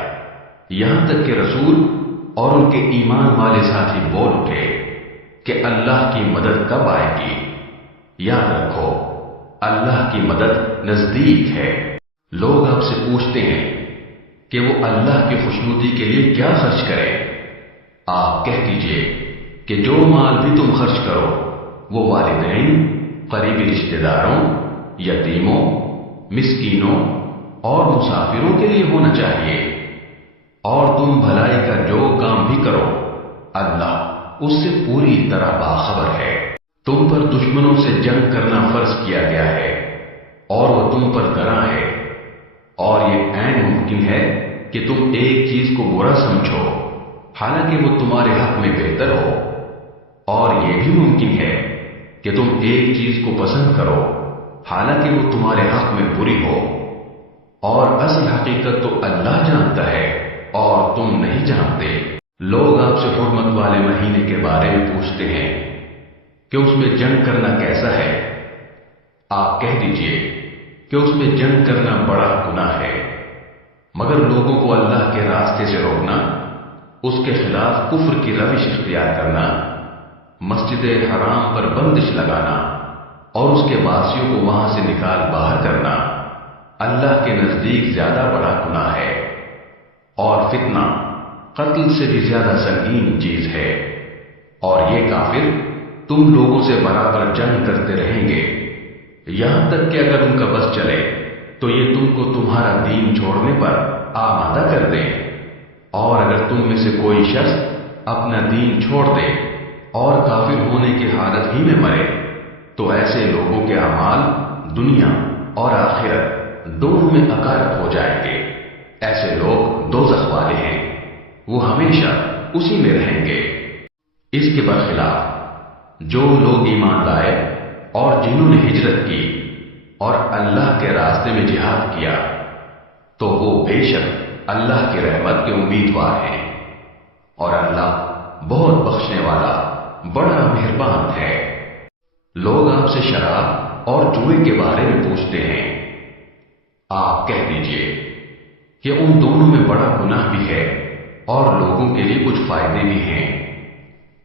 یہاں تک کہ رسول اور ان کے ایمان والے ساتھی بول اٹھے کہ اللہ کی مدد کب آئے گی؟ یاد رکھو اللہ کی مدد نزدیک ہے۔ لوگ آپ سے پوچھتے ہیں کہ وہ اللہ کی خوشنودی کے لیے کیا خرچ کریں؟ آپ کہہ دیجئے کہ جو مال بھی تم خرچ کرو وہ والدین، قریبی رشتہ داروں، یتیموں، مسکینوں اور مسافروں کے لیے ہونا چاہیے، اور تم بھلائی کا جو کام بھی کرو اللہ اس سے پوری طرح باخبر ہے۔ تم پر دشمنوں سے جنگ کرنا فرض کیا گیا ہے اور وہ تم پر گراں ہے، اور یہ عین ممکن ہے کہ تم ایک چیز کو برا سمجھو حالانکہ وہ تمہارے حق میں بہتر ہو، اور یہ بھی ممکن ہے کہ تم ایک چیز کو پسند کرو حالانکہ وہ تمہارے حق میں بری ہو، اور اصل حقیقت تو اللہ جانتا ہے اور تم نہیں جانتے۔ لوگ آپ سے حرمت والے مہینے کے بارے میں پوچھتے ہیں کہ اس میں جنگ کرنا کیسا ہے؟ آپ کہہ دیجئے کہ اس میں جنگ کرنا بڑا گناہ ہے، مگر لوگوں کو اللہ کے راستے سے روکنا اس کے خلاف کفر کی روش اختیار کرنا، مسجد حرام پر بندش لگانا اور اس کے باسیوں کو وہاں سے نکال باہر کرنا اللہ کے نزدیک زیادہ بڑا گناہ ہے، اور فتنہ قتل سے بھی زیادہ سنگین چیز ہے۔ اور یہ کافر تم لوگوں سے برابر جنگ کرتے رہیں گے، یہاں تک کہ اگر ان کا بس چلے تو یہ تم کو تمہارا دین چھوڑنے پر آمادہ کر دیں، اور اگر تم میں سے کوئی شخص اپنا دین چھوڑ دے اور کافر ہونے کی حالت ہی میں مرے تو ایسے لوگوں کے اعمال دنیا اور آخرت دونوں میں اکارت ہو جائیں گے۔ ایسے لوگ دوزخ والے ہیں، وہ ہمیشہ اسی میں رہیں گے۔ اس کے برخلاف جو لوگ ایمان لائے اور جنہوں نے ہجرت کی اور اللہ کے راستے میں جہاد کیا تو وہ بے شک اللہ کی رحمت کے امیدوار ہیں، اور اللہ بہت بخشنے والا بڑا مہربان ہے۔ لوگ آپ سے شراب اور جوئے کے بارے میں پوچھتے ہیں، آپ کہہ دیجئے کہ ان دونوں میں بڑا گناہ بھی ہے اور لوگوں کے لیے کچھ فائدے بھی ہیں،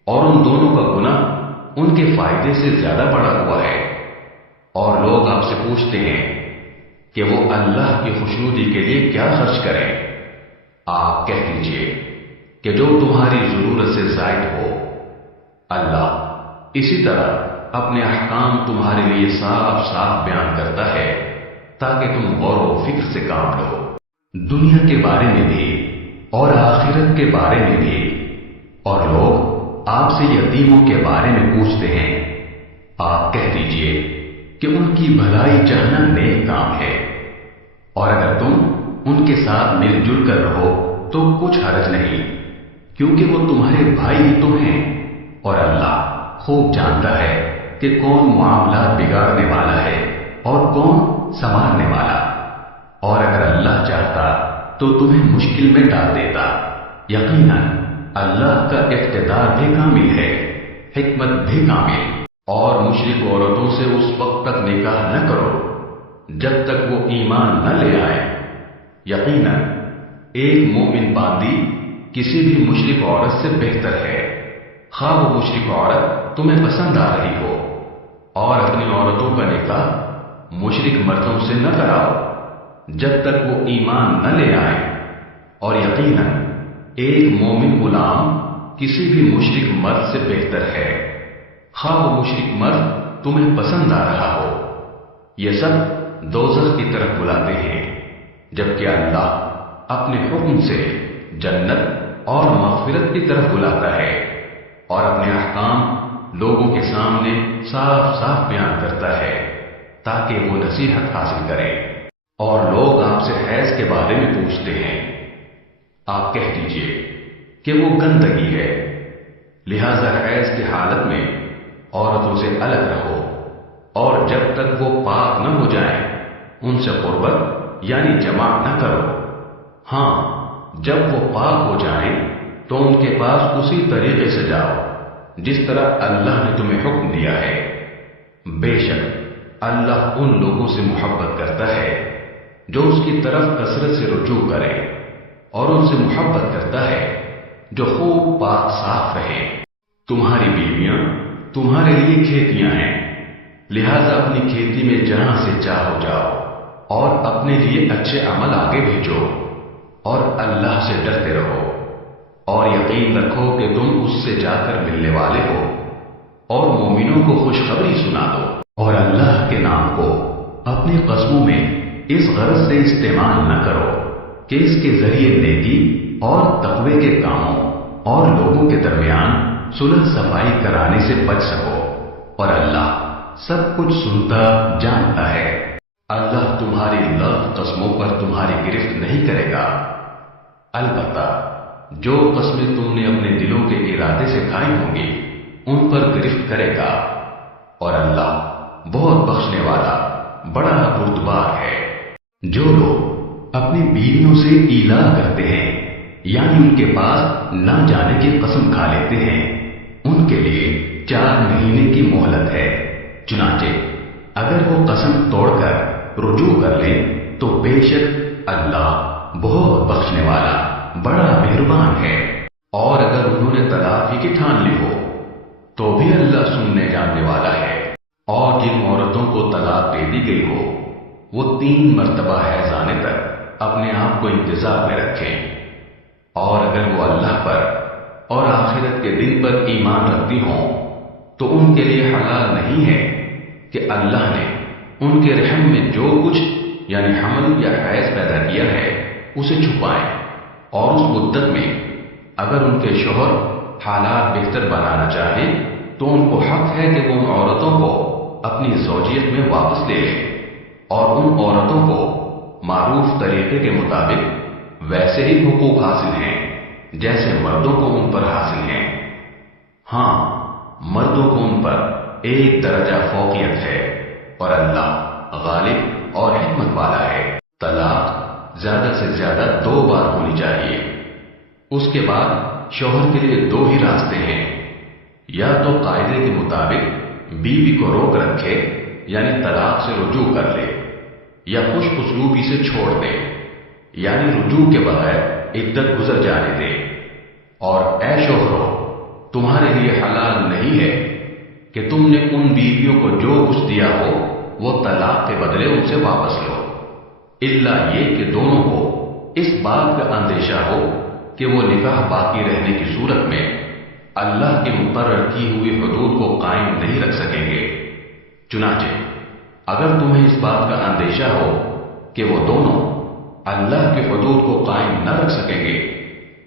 اور ان دونوں کا گناہ ان کے فائدے سے زیادہ بڑا ہوا ہے۔ اور لوگ آپ سے پوچھتے ہیں کہ وہ اللہ کی خوشنودی کے لیے کیا خرچ کریں، آپ کہہ دیجئے کہ جو تمہاری ضرورت سے زائد ہو۔ اللہ اسی طرح اپنے احکام تمہارے لیے صاف صاف بیان کرتا ہے تاکہ تم غور و فکر سے کام لو، دنیا کے بارے میں بھی اور آخرت کے بارے میں بھی۔ اور لوگ آپ سے یتیموں کے بارے میں پوچھتے ہیں، آپ کہہ دیجئے کہ ان کی بھلائی چاہنا نیک کام ہے، اور اگر تم ان کے ساتھ مل جل کر رہو تو کچھ حرج نہیں، کیونکہ وہ تمہارے بھائی ہی تو ہیں، اور اللہ خوب جانتا ہے کہ کون معاملات بگاڑنے والا ہے اور کون سنوارنے والا۔ اور اگر اللہ چاہتا تو تمہیں مشکل میں ڈال دیتا، یقیناً اللہ کا اقتدار بھی کامل ہے، حکمت بھی کامل۔ اور مشرک عورتوں سے اس وقت تک نکاح نہ کرو جب تک وہ ایمان نہ لے آئے، یقیناً ایک مومن باندی کسی بھی مشرک عورت سے بہتر ہے، خواہ وہ مشرک عورت تمہیں پسند آ رہی ہو۔ اور اپنی عورتوں کا نکاح مشرک مردوں سے نہ کراؤ جب تک وہ ایمان نہ لے آئیں، اور یقیناً ایک مومن غلام کسی بھی مشرک مرد سے بہتر ہے، خواہ وہ مشرک مرد تمہیں پسند آ رہا ہو۔ یہ سب دوزخ کی طرف بلاتے ہیں، جبکہ اللہ اپنے حکم سے جنت اور مغفرت کی طرف بلاتا ہے، اور اپنے احکام لوگوں کے سامنے صاف صاف بیان کرتا ہے تاکہ وہ نصیحت حاصل کریں۔ اور لوگ آپ سے حیض کے بارے میں پوچھتے ہیں، آپ کہہ دیجئے کہ وہ گندگی ہے، لہذا حیض کی حالت میں عورتوں سے الگ رہو، اور جب تک وہ پاک نہ ہو جائیں ان سے قربت یعنی جماع نہ کرو۔ ہاں جب وہ پاک ہو جائیں تو ان کے پاس اسی طریقے سے جاؤ جس طرح اللہ نے تمہیں حکم دیا ہے، بے شک اللہ ان لوگوں سے محبت کرتا ہے جو اس کی طرف کثرت سے رجوع کرے، اور ان سے محبت کرتا ہے جو خوب پاک صاف رہے۔ تمہاری بیویاں تمہارے لیے کھیتیاں ہیں، لہذا اپنی کھیتی میں جہاں سے چاہو جاؤ، اور اپنے لیے اچھے عمل آگے بھیجو، اور اللہ سے ڈرتے رہو، اور یقین رکھو کہ تم اس سے جا کر ملنے والے ہو، اور مومنوں کو خوشخبری سنا دو۔ اور اللہ کے نام کو اپنی قسموں میں اس غرض سے استعمال نہ کرو کہ اس کے ذریعے نیکی اور تقوی کے کاموں اور لوگوں کے درمیان صلح صفائی کرانے سے بچ سکو، اور اللہ سب کچھ سنتا جانتا ہے۔ اللہ تمہاری لغو قسموں پر تمہاری گرفت نہیں کرے گا، البتہ جو قسمیں تم نے اپنے دلوں کے ارادے سے کھائی ہوں گی ان پر گرفت کرے گا، اور اللہ بہت بخشنے والا بڑا بردبار ہے۔ جو لوگ اپنی بیویوں سے ایلا کرتے ہیں یعنی ان کے پاس نہ جانے کی قسم کھا لیتے ہیں، ان کے لیے 4 مہینے کی مہلت ہے، چنانچہ اگر وہ قسم توڑ کر رجوع کر لیں تو بے شک اللہ بہت بخشنے والا بڑا مہربان ہے۔ تو بھی اللہ سننے جاننے والا ہے۔ اور جن عورتوں کو طلاق دے دی گئی ہو وہ 3 مرتبہ حیض آنے تک اپنے آپ کو انتظار میں رکھیں، اور اگر وہ اللہ پر اور آخرت کے دن پر ایمان رکھتی ہوں تو ان کے لیے حلال نہیں ہے کہ اللہ نے ان کے رحم میں جو کچھ یعنی حمل یا حیض پیدا کیا ہے اسے چھپائیں، اور اس مدت میں اگر ان کے شوہر حالات بہتر بنانا چاہیں تو ان کو حق ہے کہ وہ ان عورتوں کو اپنی زوجیت میں واپس لے لیں، اور ان عورتوں کو معروف طریقے کے مطابق ویسے ہی حقوق حاصل ہیں جیسے مردوں کو ان پر حاصل ہیں۔ ہاں، مردوں کو ان پر ایک درجہ فوقیت ہے، اور اللہ غالب اور حکمت والا ہے۔ طلاق زیادہ سے زیادہ 2 بار ہونی چاہیے۔ اس کے بعد شوہر کے لیے 2 ہی راستے ہیں، یا تو قاعدے کے مطابق بیوی کو روک رکھے یعنی طلاق سے رجوع کر لے، یا خوش اسلوبی سے چھوڑ دے یعنی رجوع کے بغیر عدت گزر جانے دے۔ اور اے شوہرو، تمہارے لیے حلال نہیں ہے کہ تم نے ان بیویوں کو جو کچھ دیا ہو وہ طلاق کے بدلے ان سے واپس لو، الا یہ کہ دونوں کو اس بات کا اندیشہ ہو کہ وہ نکاح باقی رہنے کی صورت میں اللہ کی مقرر کی ہوئی حدود کو قائم نہیں رکھ سکیں گے۔ چنانچہ اگر تمہیں اس بات کا اندیشہ ہو کہ وہ دونوں اللہ کی حدود کو قائم نہ رکھ سکیں گے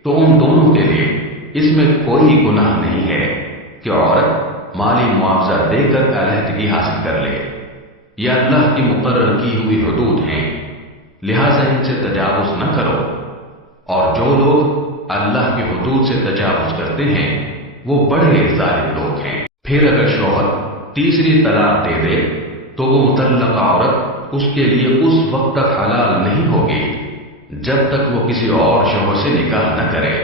تو ان دونوں کے لیے اس میں کوئی گناہ نہیں ہے کہ عورت مالی معاوضہ دے کر علیحدگی حاصل کر لے۔ یہ اللہ کی مقرر کی ہوئی حدود ہیں، لہذا ان سے تجاوز نہ کرو، اور جو لوگ اللہ کی حدود سے تجاوز کرتے ہیں وہ بڑے ظالم لوگ ہیں۔ پھر اگر شوہر تیسری طلاق دے دے تو وہ مطلقہ عورت اس کے لیے اس وقت تک حلال نہیں ہوگی جب تک وہ کسی اور شوہر سے نکاح نہ کرے۔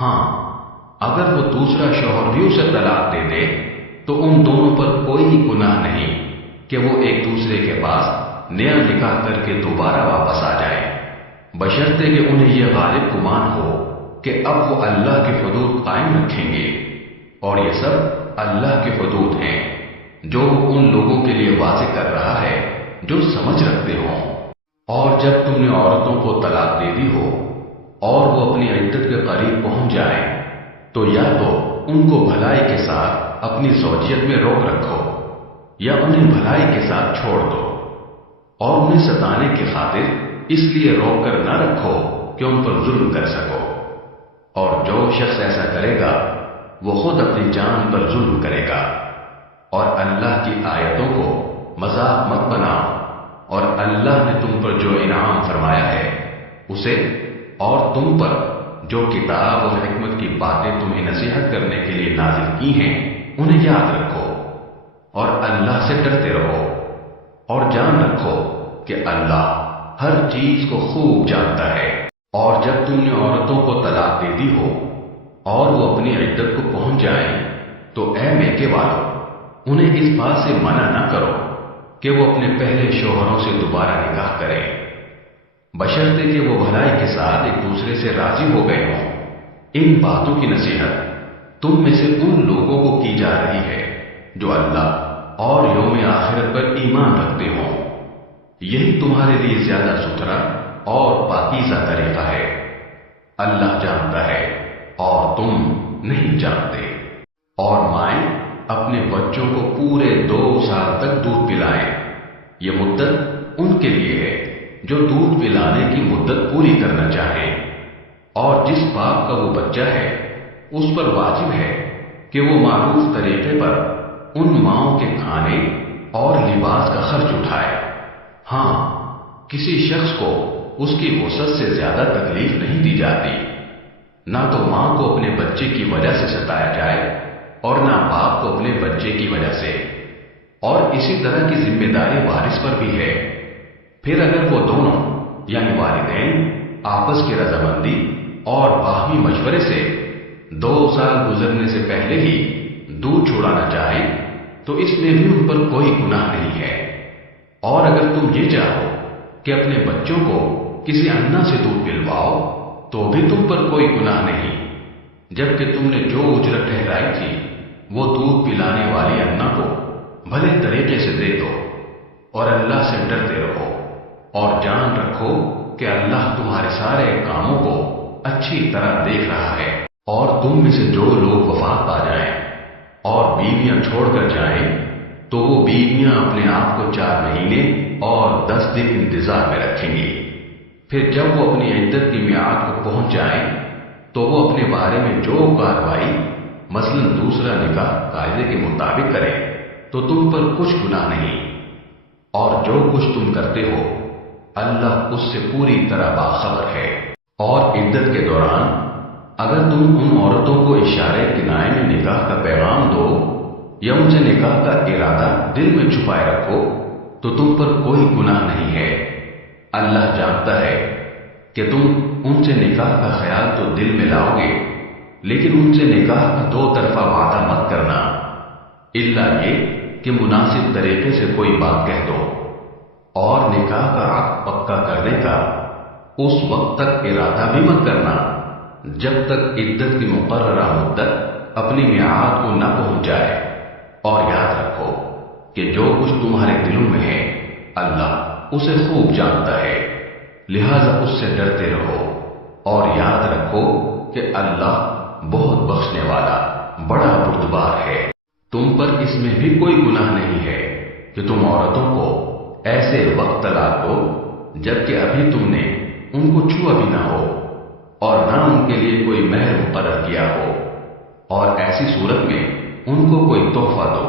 ہاں، اگر وہ دوسرا شوہر بھی اسے طلاق دے دے تو ان دونوں پر کوئی گناہ نہیں کہ وہ ایک دوسرے کے پاس نیا نکاح کر کے دوبارہ واپس آ جائے، بشرطے کہ انہیں یہ غالب گمان ہو کہ اب وہ اللہ کی حدود قائم رکھیں گے، اور یہ سب اللہ کی حدود ہیں جو وہ ان لوگوں کے لیے واضح کر رہا ہے جو سمجھ رکھتے ہوں۔ اور جب تم نے عورتوں کو طلاق دے دی ہو اور وہ اپنی عدت کے قریب پہنچ جائیں تو یا تو ان کو بھلائی کے ساتھ اپنی زوجیت میں روک رکھو یا انہیں بھلائی کے ساتھ چھوڑ دو، اور انہیں ستانے کی خاطر اس لیے روک کر نہ رکھو کہ ان پر ظلم کر سکو، اور جو شخص ایسا کرے گا وہ خود اپنی جان پر ظلم کرے گا۔ اور اللہ کی آیتوں کو مذاق مت بناؤ، اور اللہ نے تم پر جو انعام فرمایا ہے اسے اور تم پر جو کتاب اور حکمت کی باتیں تمہیں نصیحت کرنے کے لیے نازل کی ہیں انہیں یاد رکھو، اور اللہ سے ڈرتے رہو، اور جان رکھو کہ اللہ ہر چیز کو خوب جانتا ہے۔ اور جب تم نے عورتوں کو طلاق دے دی ہو اور وہ اپنی عدت کو پہنچ جائیں تو اے میکے والو، انہیں اس بات سے منع نہ کرو کہ وہ اپنے پہلے شوہروں سے دوبارہ نکاح کریں، بشرطے کہ وہ بھلائی کے ساتھ ایک دوسرے سے راضی ہو گئے ہوں۔ ان باتوں کی نصیحت تم میں سے ان لوگوں کو کی جا رہی ہے جو اللہ اور یوم آخرت پر ایمان رکھتے ہوں، یہی تمہارے لیے زیادہ ستھرا اور پاکیزہ طریقہ ہے۔ اللہ جانتا ہے اور تم نہیں جانتے۔ اور مائیں اپنے بچوں کو پورے 2 سال تک دودھ پلائیں، یہ مدت ان کے لیے ہے جو دودھ پلانے کی مدت پوری کرنا چاہیں، اور جس باپ کا وہ بچہ ہے اس پر واجب ہے کہ وہ معروف طریقے پر ان ماؤں کے کھانے اور لباس کا خرچ اٹھائے۔ ہاں، کسی شخص کو اس کی وسعت سے زیادہ تکلیف نہیں دی جاتی، نہ تو ماں کو اپنے بچے کی وجہ سے ستایا جائے اور نہ باپ کو اپنے بچے کی وجہ سے، اور اسی طرح کی ذمہ داری وارث پر بھی ہے۔ پھر اگر وہ دونوں یعنی والدین آپس کی رضامندی اور باہمی مشورے سے 2 سال گزرنے سے پہلے ہی دودھ چھوڑانا چاہیں تو اس میں بھی ان پر کوئی گناہ نہیں ہے۔ اور اگر تم یہ چاہو کہ اپنے بچوں کو کسی انا سے دودھ پلواؤ تو بھی تم پر کوئی گناہ نہیں، جبکہ تم نے جو اجرت ٹھہرائی تھی وہ دودھ پلانے والی انا کو بھلے طریقے سے دے دو، اور اللہ سے ڈرتے رہو، اور جان رکھو کہ اللہ تمہارے سارے کاموں کو اچھی طرح دیکھ رہا ہے۔ اور تم میں سے جو لوگ وفات پا جائیں اور بیویاں چھوڑ کر جائیں تو وہ بیویاں اپنے آپ کو 4 مہینے اور 10 دن انتظار میں رکھیں گی۔ پھر جب وہ اپنی عدت کی میعاد کو پہنچ جائیں تو وہ اپنے بارے میں جو کارروائی مثلا دوسرا نکاح قاعدے کے مطابق کرے تو تم پر کچھ گناہ نہیں، اور جو کچھ تم کرتے ہو اللہ اس سے پوری طرح باخبر ہے۔ اور عدت کے دوران اگر تم ان عورتوں کو اشارے کنائے میں نکاح کا پیغام دو یا ان سے نکاح کا ارادہ دل میں چھپائے رکھو تو تم پر کوئی گناہ نہیں ہے۔ اللہ جانتا ہے کہ تم ان سے نکاح کا خیال تو دل میں لاؤ گے، لیکن ان سے نکاح کا 2 طرفہ وعدہ مت کرنا، الا یہ کہ مناسب طریقے سے کوئی بات کہہ دو، اور نکاح کا عقد پکا کرنے کا اس وقت تک ارادہ بھی مت کرنا جب تک عدت کی مقررہ مدت اپنی میعاد کو نہ پہنچ جائے۔ اور یاد رکھو کہ جو کچھ تمہارے دلوں میں ہے اللہ اسے خوب جانتا ہے، لہذا اس سے ڈرتے رہو، اور یاد رکھو کہ اللہ بہت بخشنے والا بڑا بردبار ہے۔ تم پر اس میں بھی کوئی گناہ نہیں ہے کہ تم عورتوں کو ایسے وقت طلاق دو جبکہ ابھی تم نے ان کو چھوا بھی نہ ہو اور نہ ان کے لیے کوئی مہر مقرر کیا ہو، اور ایسی صورت میں ان کو کوئی تحفہ دو۔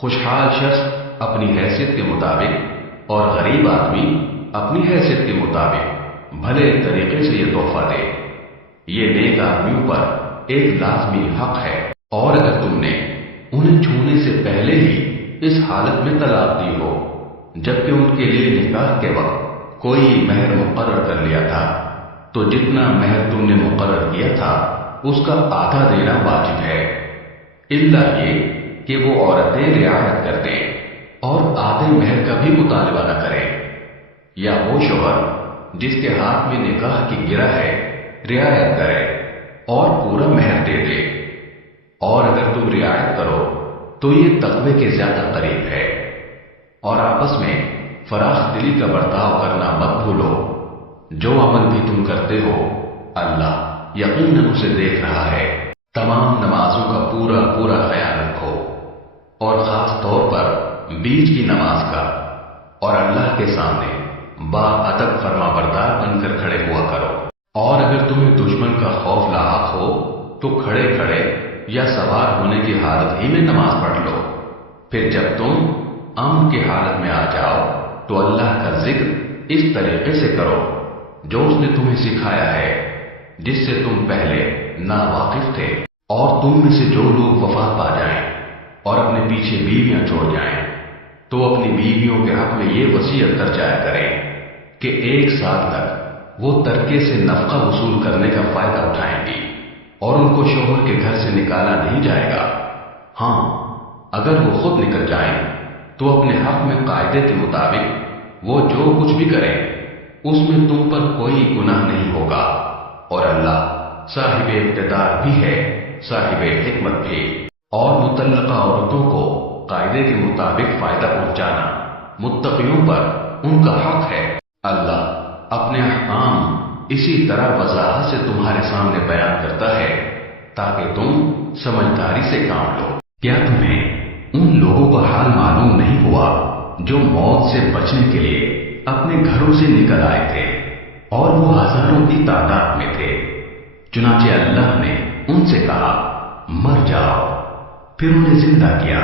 خوشحال شخص اپنی حیثیت کے مطابق اور غریب آدمی اپنی حیثیت کے مطابق بھلے طریقے سے یہ تحفہ دے، یہ نیک آدمیوں پر ایک لازمی حق ہے۔ اور اگر تم نے انہیں چھونے سے پہلے ہی اس حالت میں طلاق دی ہو جبکہ ان کے لیے نکاح کے وقت کوئی مہر مقرر کر لیا تھا تو جتنا مہر تم نے مقرر کیا تھا اس کا آدھا دینا واجب ہے، الا یہ کہ وہ عورتیں رعایت کر دیں اور آدھے مہر کا بھی مطالبہ نہ کریں، یا وہ شوہر جس کے ہاتھ میں نکاح کی گرہ ہے رعایت کرے اور پورا مہر دے دے۔ اور اگر تم رعایت کرو تو یہ تقوی کے زیادہ قریب ہے۔ اور آپس میں فراخ دلی کا برتاؤ کرنا مت بھولو، جو عمل بھی تم کرتے ہو اللہ یقیناً اسے دیکھ رہا ہے۔ تمام نمازوں کا پورا پورا خیال رکھو، اور خاص طور پر بیچ کی نماز کا، اور اللہ کے سامنے باادب فرما بردار بن کر کھڑے ہوا کرو۔ اور اگر تمہیں دشمن کا خوف لاحق ہو تو کھڑے کھڑے یا سوار ہونے کی حالت ہی میں نماز پڑھ لو۔ پھر جب تم امن کی حالت میں آ جاؤ تو اللہ کا ذکر اس طریقے سے کرو جو اس نے تمہیں سکھایا ہے، جس سے تم پہلے ناواقف تھے۔ اور تم میں سے جو لوگ وفات پا جائیں اور اپنے پیچھے بیویاں چھوڑ جائیں تو اپنی بیویوں کے حق میں یہ وصیت کر جایا کریں کہ 1 سال تک وہ ترکے سے نفقہ وصول کرنے کا فائدہ اٹھائیں گی، اور ان کو شوہر کے گھر سے نکالا نہیں جائے گا۔ ہاں، اگر وہ خود نکل جائیں تو اپنے حق میں قاعدے کے مطابق وہ جو کچھ بھی کریں اس میں تم پر کوئی گناہ نہیں ہوگا، اور اللہ صاحب اقتدار بھی ہے، صاحب حکمت بھی۔ اور مطلقہ عورتوں کو قاعدے کے مطابق فائدہ پہنچانا متقیوں پر ان کا حق ہے۔ اللہ اپنے احکام اسی طرح وضاحت سے تمہارے سامنے بیان کرتا ہے تاکہ تم سمجھداری سے کام لو۔ کیا تمہیں ان لوگوں کا حال معلوم نہیں ہوا جو موت سے بچنے کے لیے اپنے گھروں سے نکل آئے تھے اور وہ ہزاروں کی تعداد میں تھے؟ چنانچہ اللہ نے ان سے کہا مر جاؤ، پھر انہیں زندہ کیا۔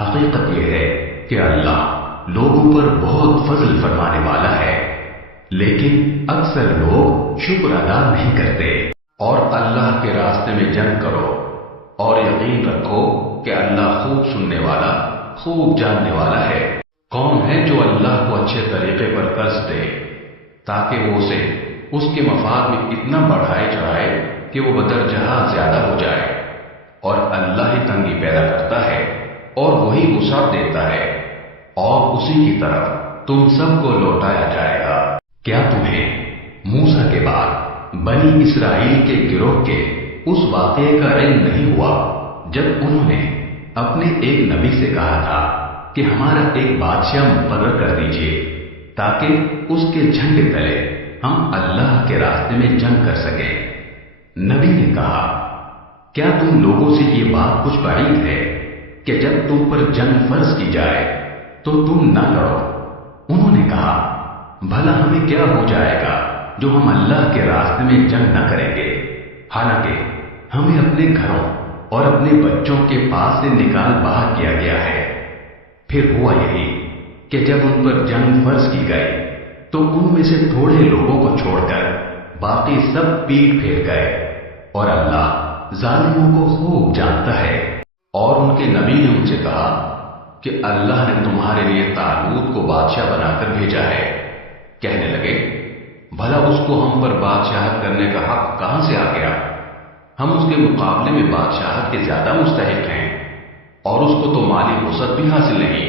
حقیقت یہ ہے کہ اللہ لوگوں پر بہت فضل فرمانے والا ہے، لیکن اکثر لوگ شکر ادا نہیں کرتے۔ اور اللہ کے راستے میں جنگ کرو، اور یقین رکھو کہ اللہ خوب سننے والا خوب جاننے والا ہے۔ کون ہے جو اللہ کو اچھے طریقے پر قرض دے تاکہ وہ اسے اس کے مفاد میں اتنا بڑھائے چڑھائے کہ وہ بدرجہ زیادہ ہو جائے؟ اور اللہ ہی تنگی پیدا کرتا ہے اور وہی وسعت دیتا ہے، اور اسی کی طرف تم سب کو لوٹایا جائے گا۔ کیا تمہیں موسیٰ کے بعد بنی اسرائیل کے گروہ کے اس واقعے کا علم نہیں ہوا جب انہوں نے اپنے ایک نبی سے کہا تھا کہ ہمارا ایک بادشاہ مقرر کر دیجئے تاکہ اس کے جھنڈے تلے ہم اللہ کے راستے میں جنگ کر سکیں، نبی نے کہا کیا تم لوگوں سے یہ بات کچھ بعید ہے کہ جب تم پر جنگ فرض کی جائے تو تم نہ لڑو؟ انہوں نے کہا بھلا ہمیں کیا ہو جائے گا جو ہم اللہ کے راستے میں جنگ نہ کریں گے، حالانکہ ہمیں اپنے گھروں اور اپنے بچوں کے پاس سے نکال باہر کیا گیا ہے۔ پھر ہوا یہی کہ جب ان پر جنگ فرض کی گئی تو ان میں سے تھوڑے لوگوں کو چھوڑ کر باقی سب پیٹ پھیر گئے، اور اللہ ظالموں کو خوب جانتا ہے۔ اور ان کے نبی نے ان سے کہا کہ اللہ نے تمہارے لیے طالوت کو بادشاہ بنا کر بھیجا ہے۔ کہنے لگے بھلا اس کو ہم پر بادشاہت کرنے کا حق کہاں سے آ گیا؟ ہم اس کے مقابلے میں بادشاہت کے زیادہ مستحق ہیں، اور اس کو تو مالی وسعت بھی حاصل نہیں۔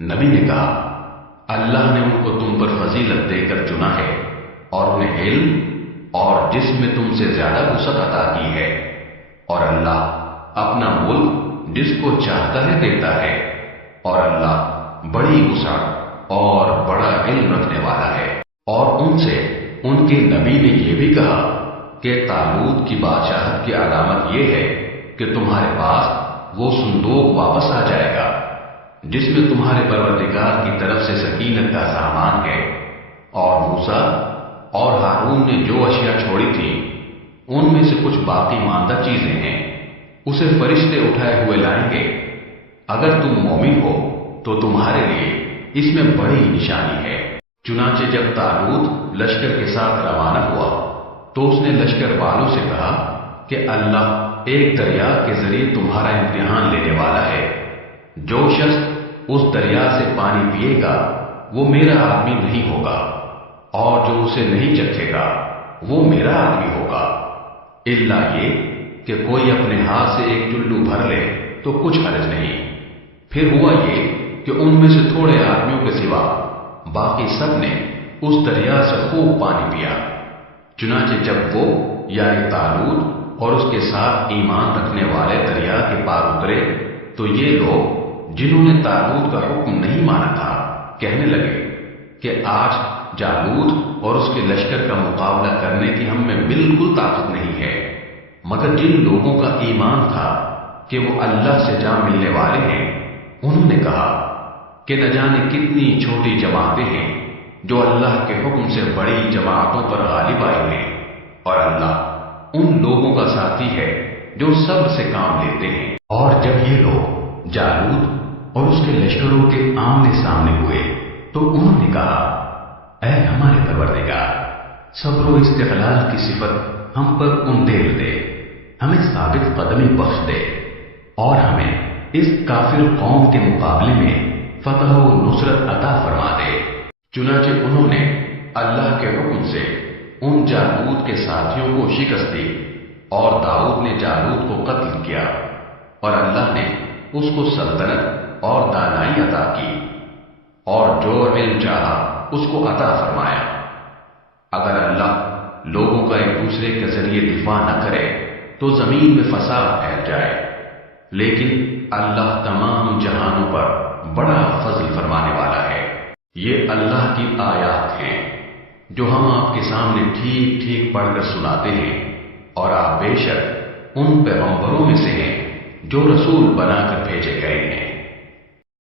نبی نے کہا اللہ نے ان کو تم پر فضیلت دے کر چنا ہے، اور انہیں علم اور جسم میں تم سے زیادہ وسعت عطا کی ہے، اور اللہ اپنا ملک جس کو چاہتا ہے دیتا ہے، اور اللہ بڑی وسعت اور بڑا علم رکھنے والا ہے۔ اور ان سے ان کے نبی نے یہ بھی کہا کہ طالوت کی بادشاہت کی علامت یہ ہے کہ تمہارے پاس وہ صندوق واپس آ جائے گا جس میں تمہارے پروردگار کی طرف سے سکینت کا سامان ہے، اور موسیٰ اور ہارون نے جو اشیاء چھوڑی تھی ان میں سے کچھ باقی ماندہ چیزیں ہیں، اسے فرشتے اٹھائے ہوئے لائیں گے۔ اگر تم مومن ہو تو تمہارے لیے اس میں بڑی نشانی ہے۔ چنانچہ جب طالوت لشکر کے ساتھ روانہ ہوا تو اس نے لشکر والوں سے کہا کہ اللہ ایک دریا کے ذریعے تمہارا امتحان لینے والا ہے، جو شخص اس دریا سے پانی پیے گا وہ میرا آدمی نہیں ہوگا، اور جو اسے نہیں چکھے گا وہ میرا آدمی ہوگا، الا یہ کہ کوئی اپنے ہاتھ سے ایک چلو بھر لے تو کچھ حرج نہیں۔ پھر ہوا یہ کہ ان میں سے تھوڑے آدمیوں کے سوا باقی سب نے اس دریا سے خوب پانی پیا۔ چنانچہ جب وہ یعنی طالوت اور اس کے ساتھ ایمان رکھنے والے دریا کے پار اترے تو یہ لوگ جنہوں نے طالوت کا حکم نہیں مانا تھا کہنے لگے کہ آج جالوت اور اس کے لشکر کا مقابلہ کرنے کی ہم میں بالکل طاقت نہیں ہے، مگر جن لوگوں کا ایمان تھا کہ وہ اللہ سے جا ملنے والے ہیں انہوں نے کہا کہ نہ جانے کتنی چھوٹی جماعتیں ہیں جو اللہ کے حکم سے بڑی جماعتوں پر غالب آئی ہیں، اور اللہ ان لوگوں کا ساتھی ہے جو صبر سے کام لیتے ہیں۔ اور جب یہ لوگ جالوت اور اس کے لشکروں کے آمنے سامنے ہوئے تو انہوں نے کہا اے ہمارے پروردگار، صبر و استقلال کی صفت ہم پر اندیل دے، ہمیں ثابت قدمی بخش دے، اور ہمیں اس کافر قوم کے مقابلے میں فتح و نصرت عطا فرما دے۔ چنانچہ انہوں نے اللہ کے حکم سے ان جالوت کے ساتھیوں کو شکست دی، اور داؤد نے جالوت کو قتل کیا، اور اللہ نے اس کو سلطنت اور دانائی عطا کی، اور جو علم چاہا اس کو عطا فرمایا۔ اگر اللہ لوگوں کا ایک دوسرے کے ذریعے دفاع نہ کرے تو زمین میں فساد پھیل جائے، لیکن اللہ تمام جہانوں پر بڑا فضل فرمانے والا ہے۔ یہ اللہ کی آیات ہیں جو ہم آپ کے سامنے ٹھیک ٹھیک پڑھ کر سناتے ہیں، اور آپ بے شک ان پیغمبروں میں سے ہیں جو رسول بنا کر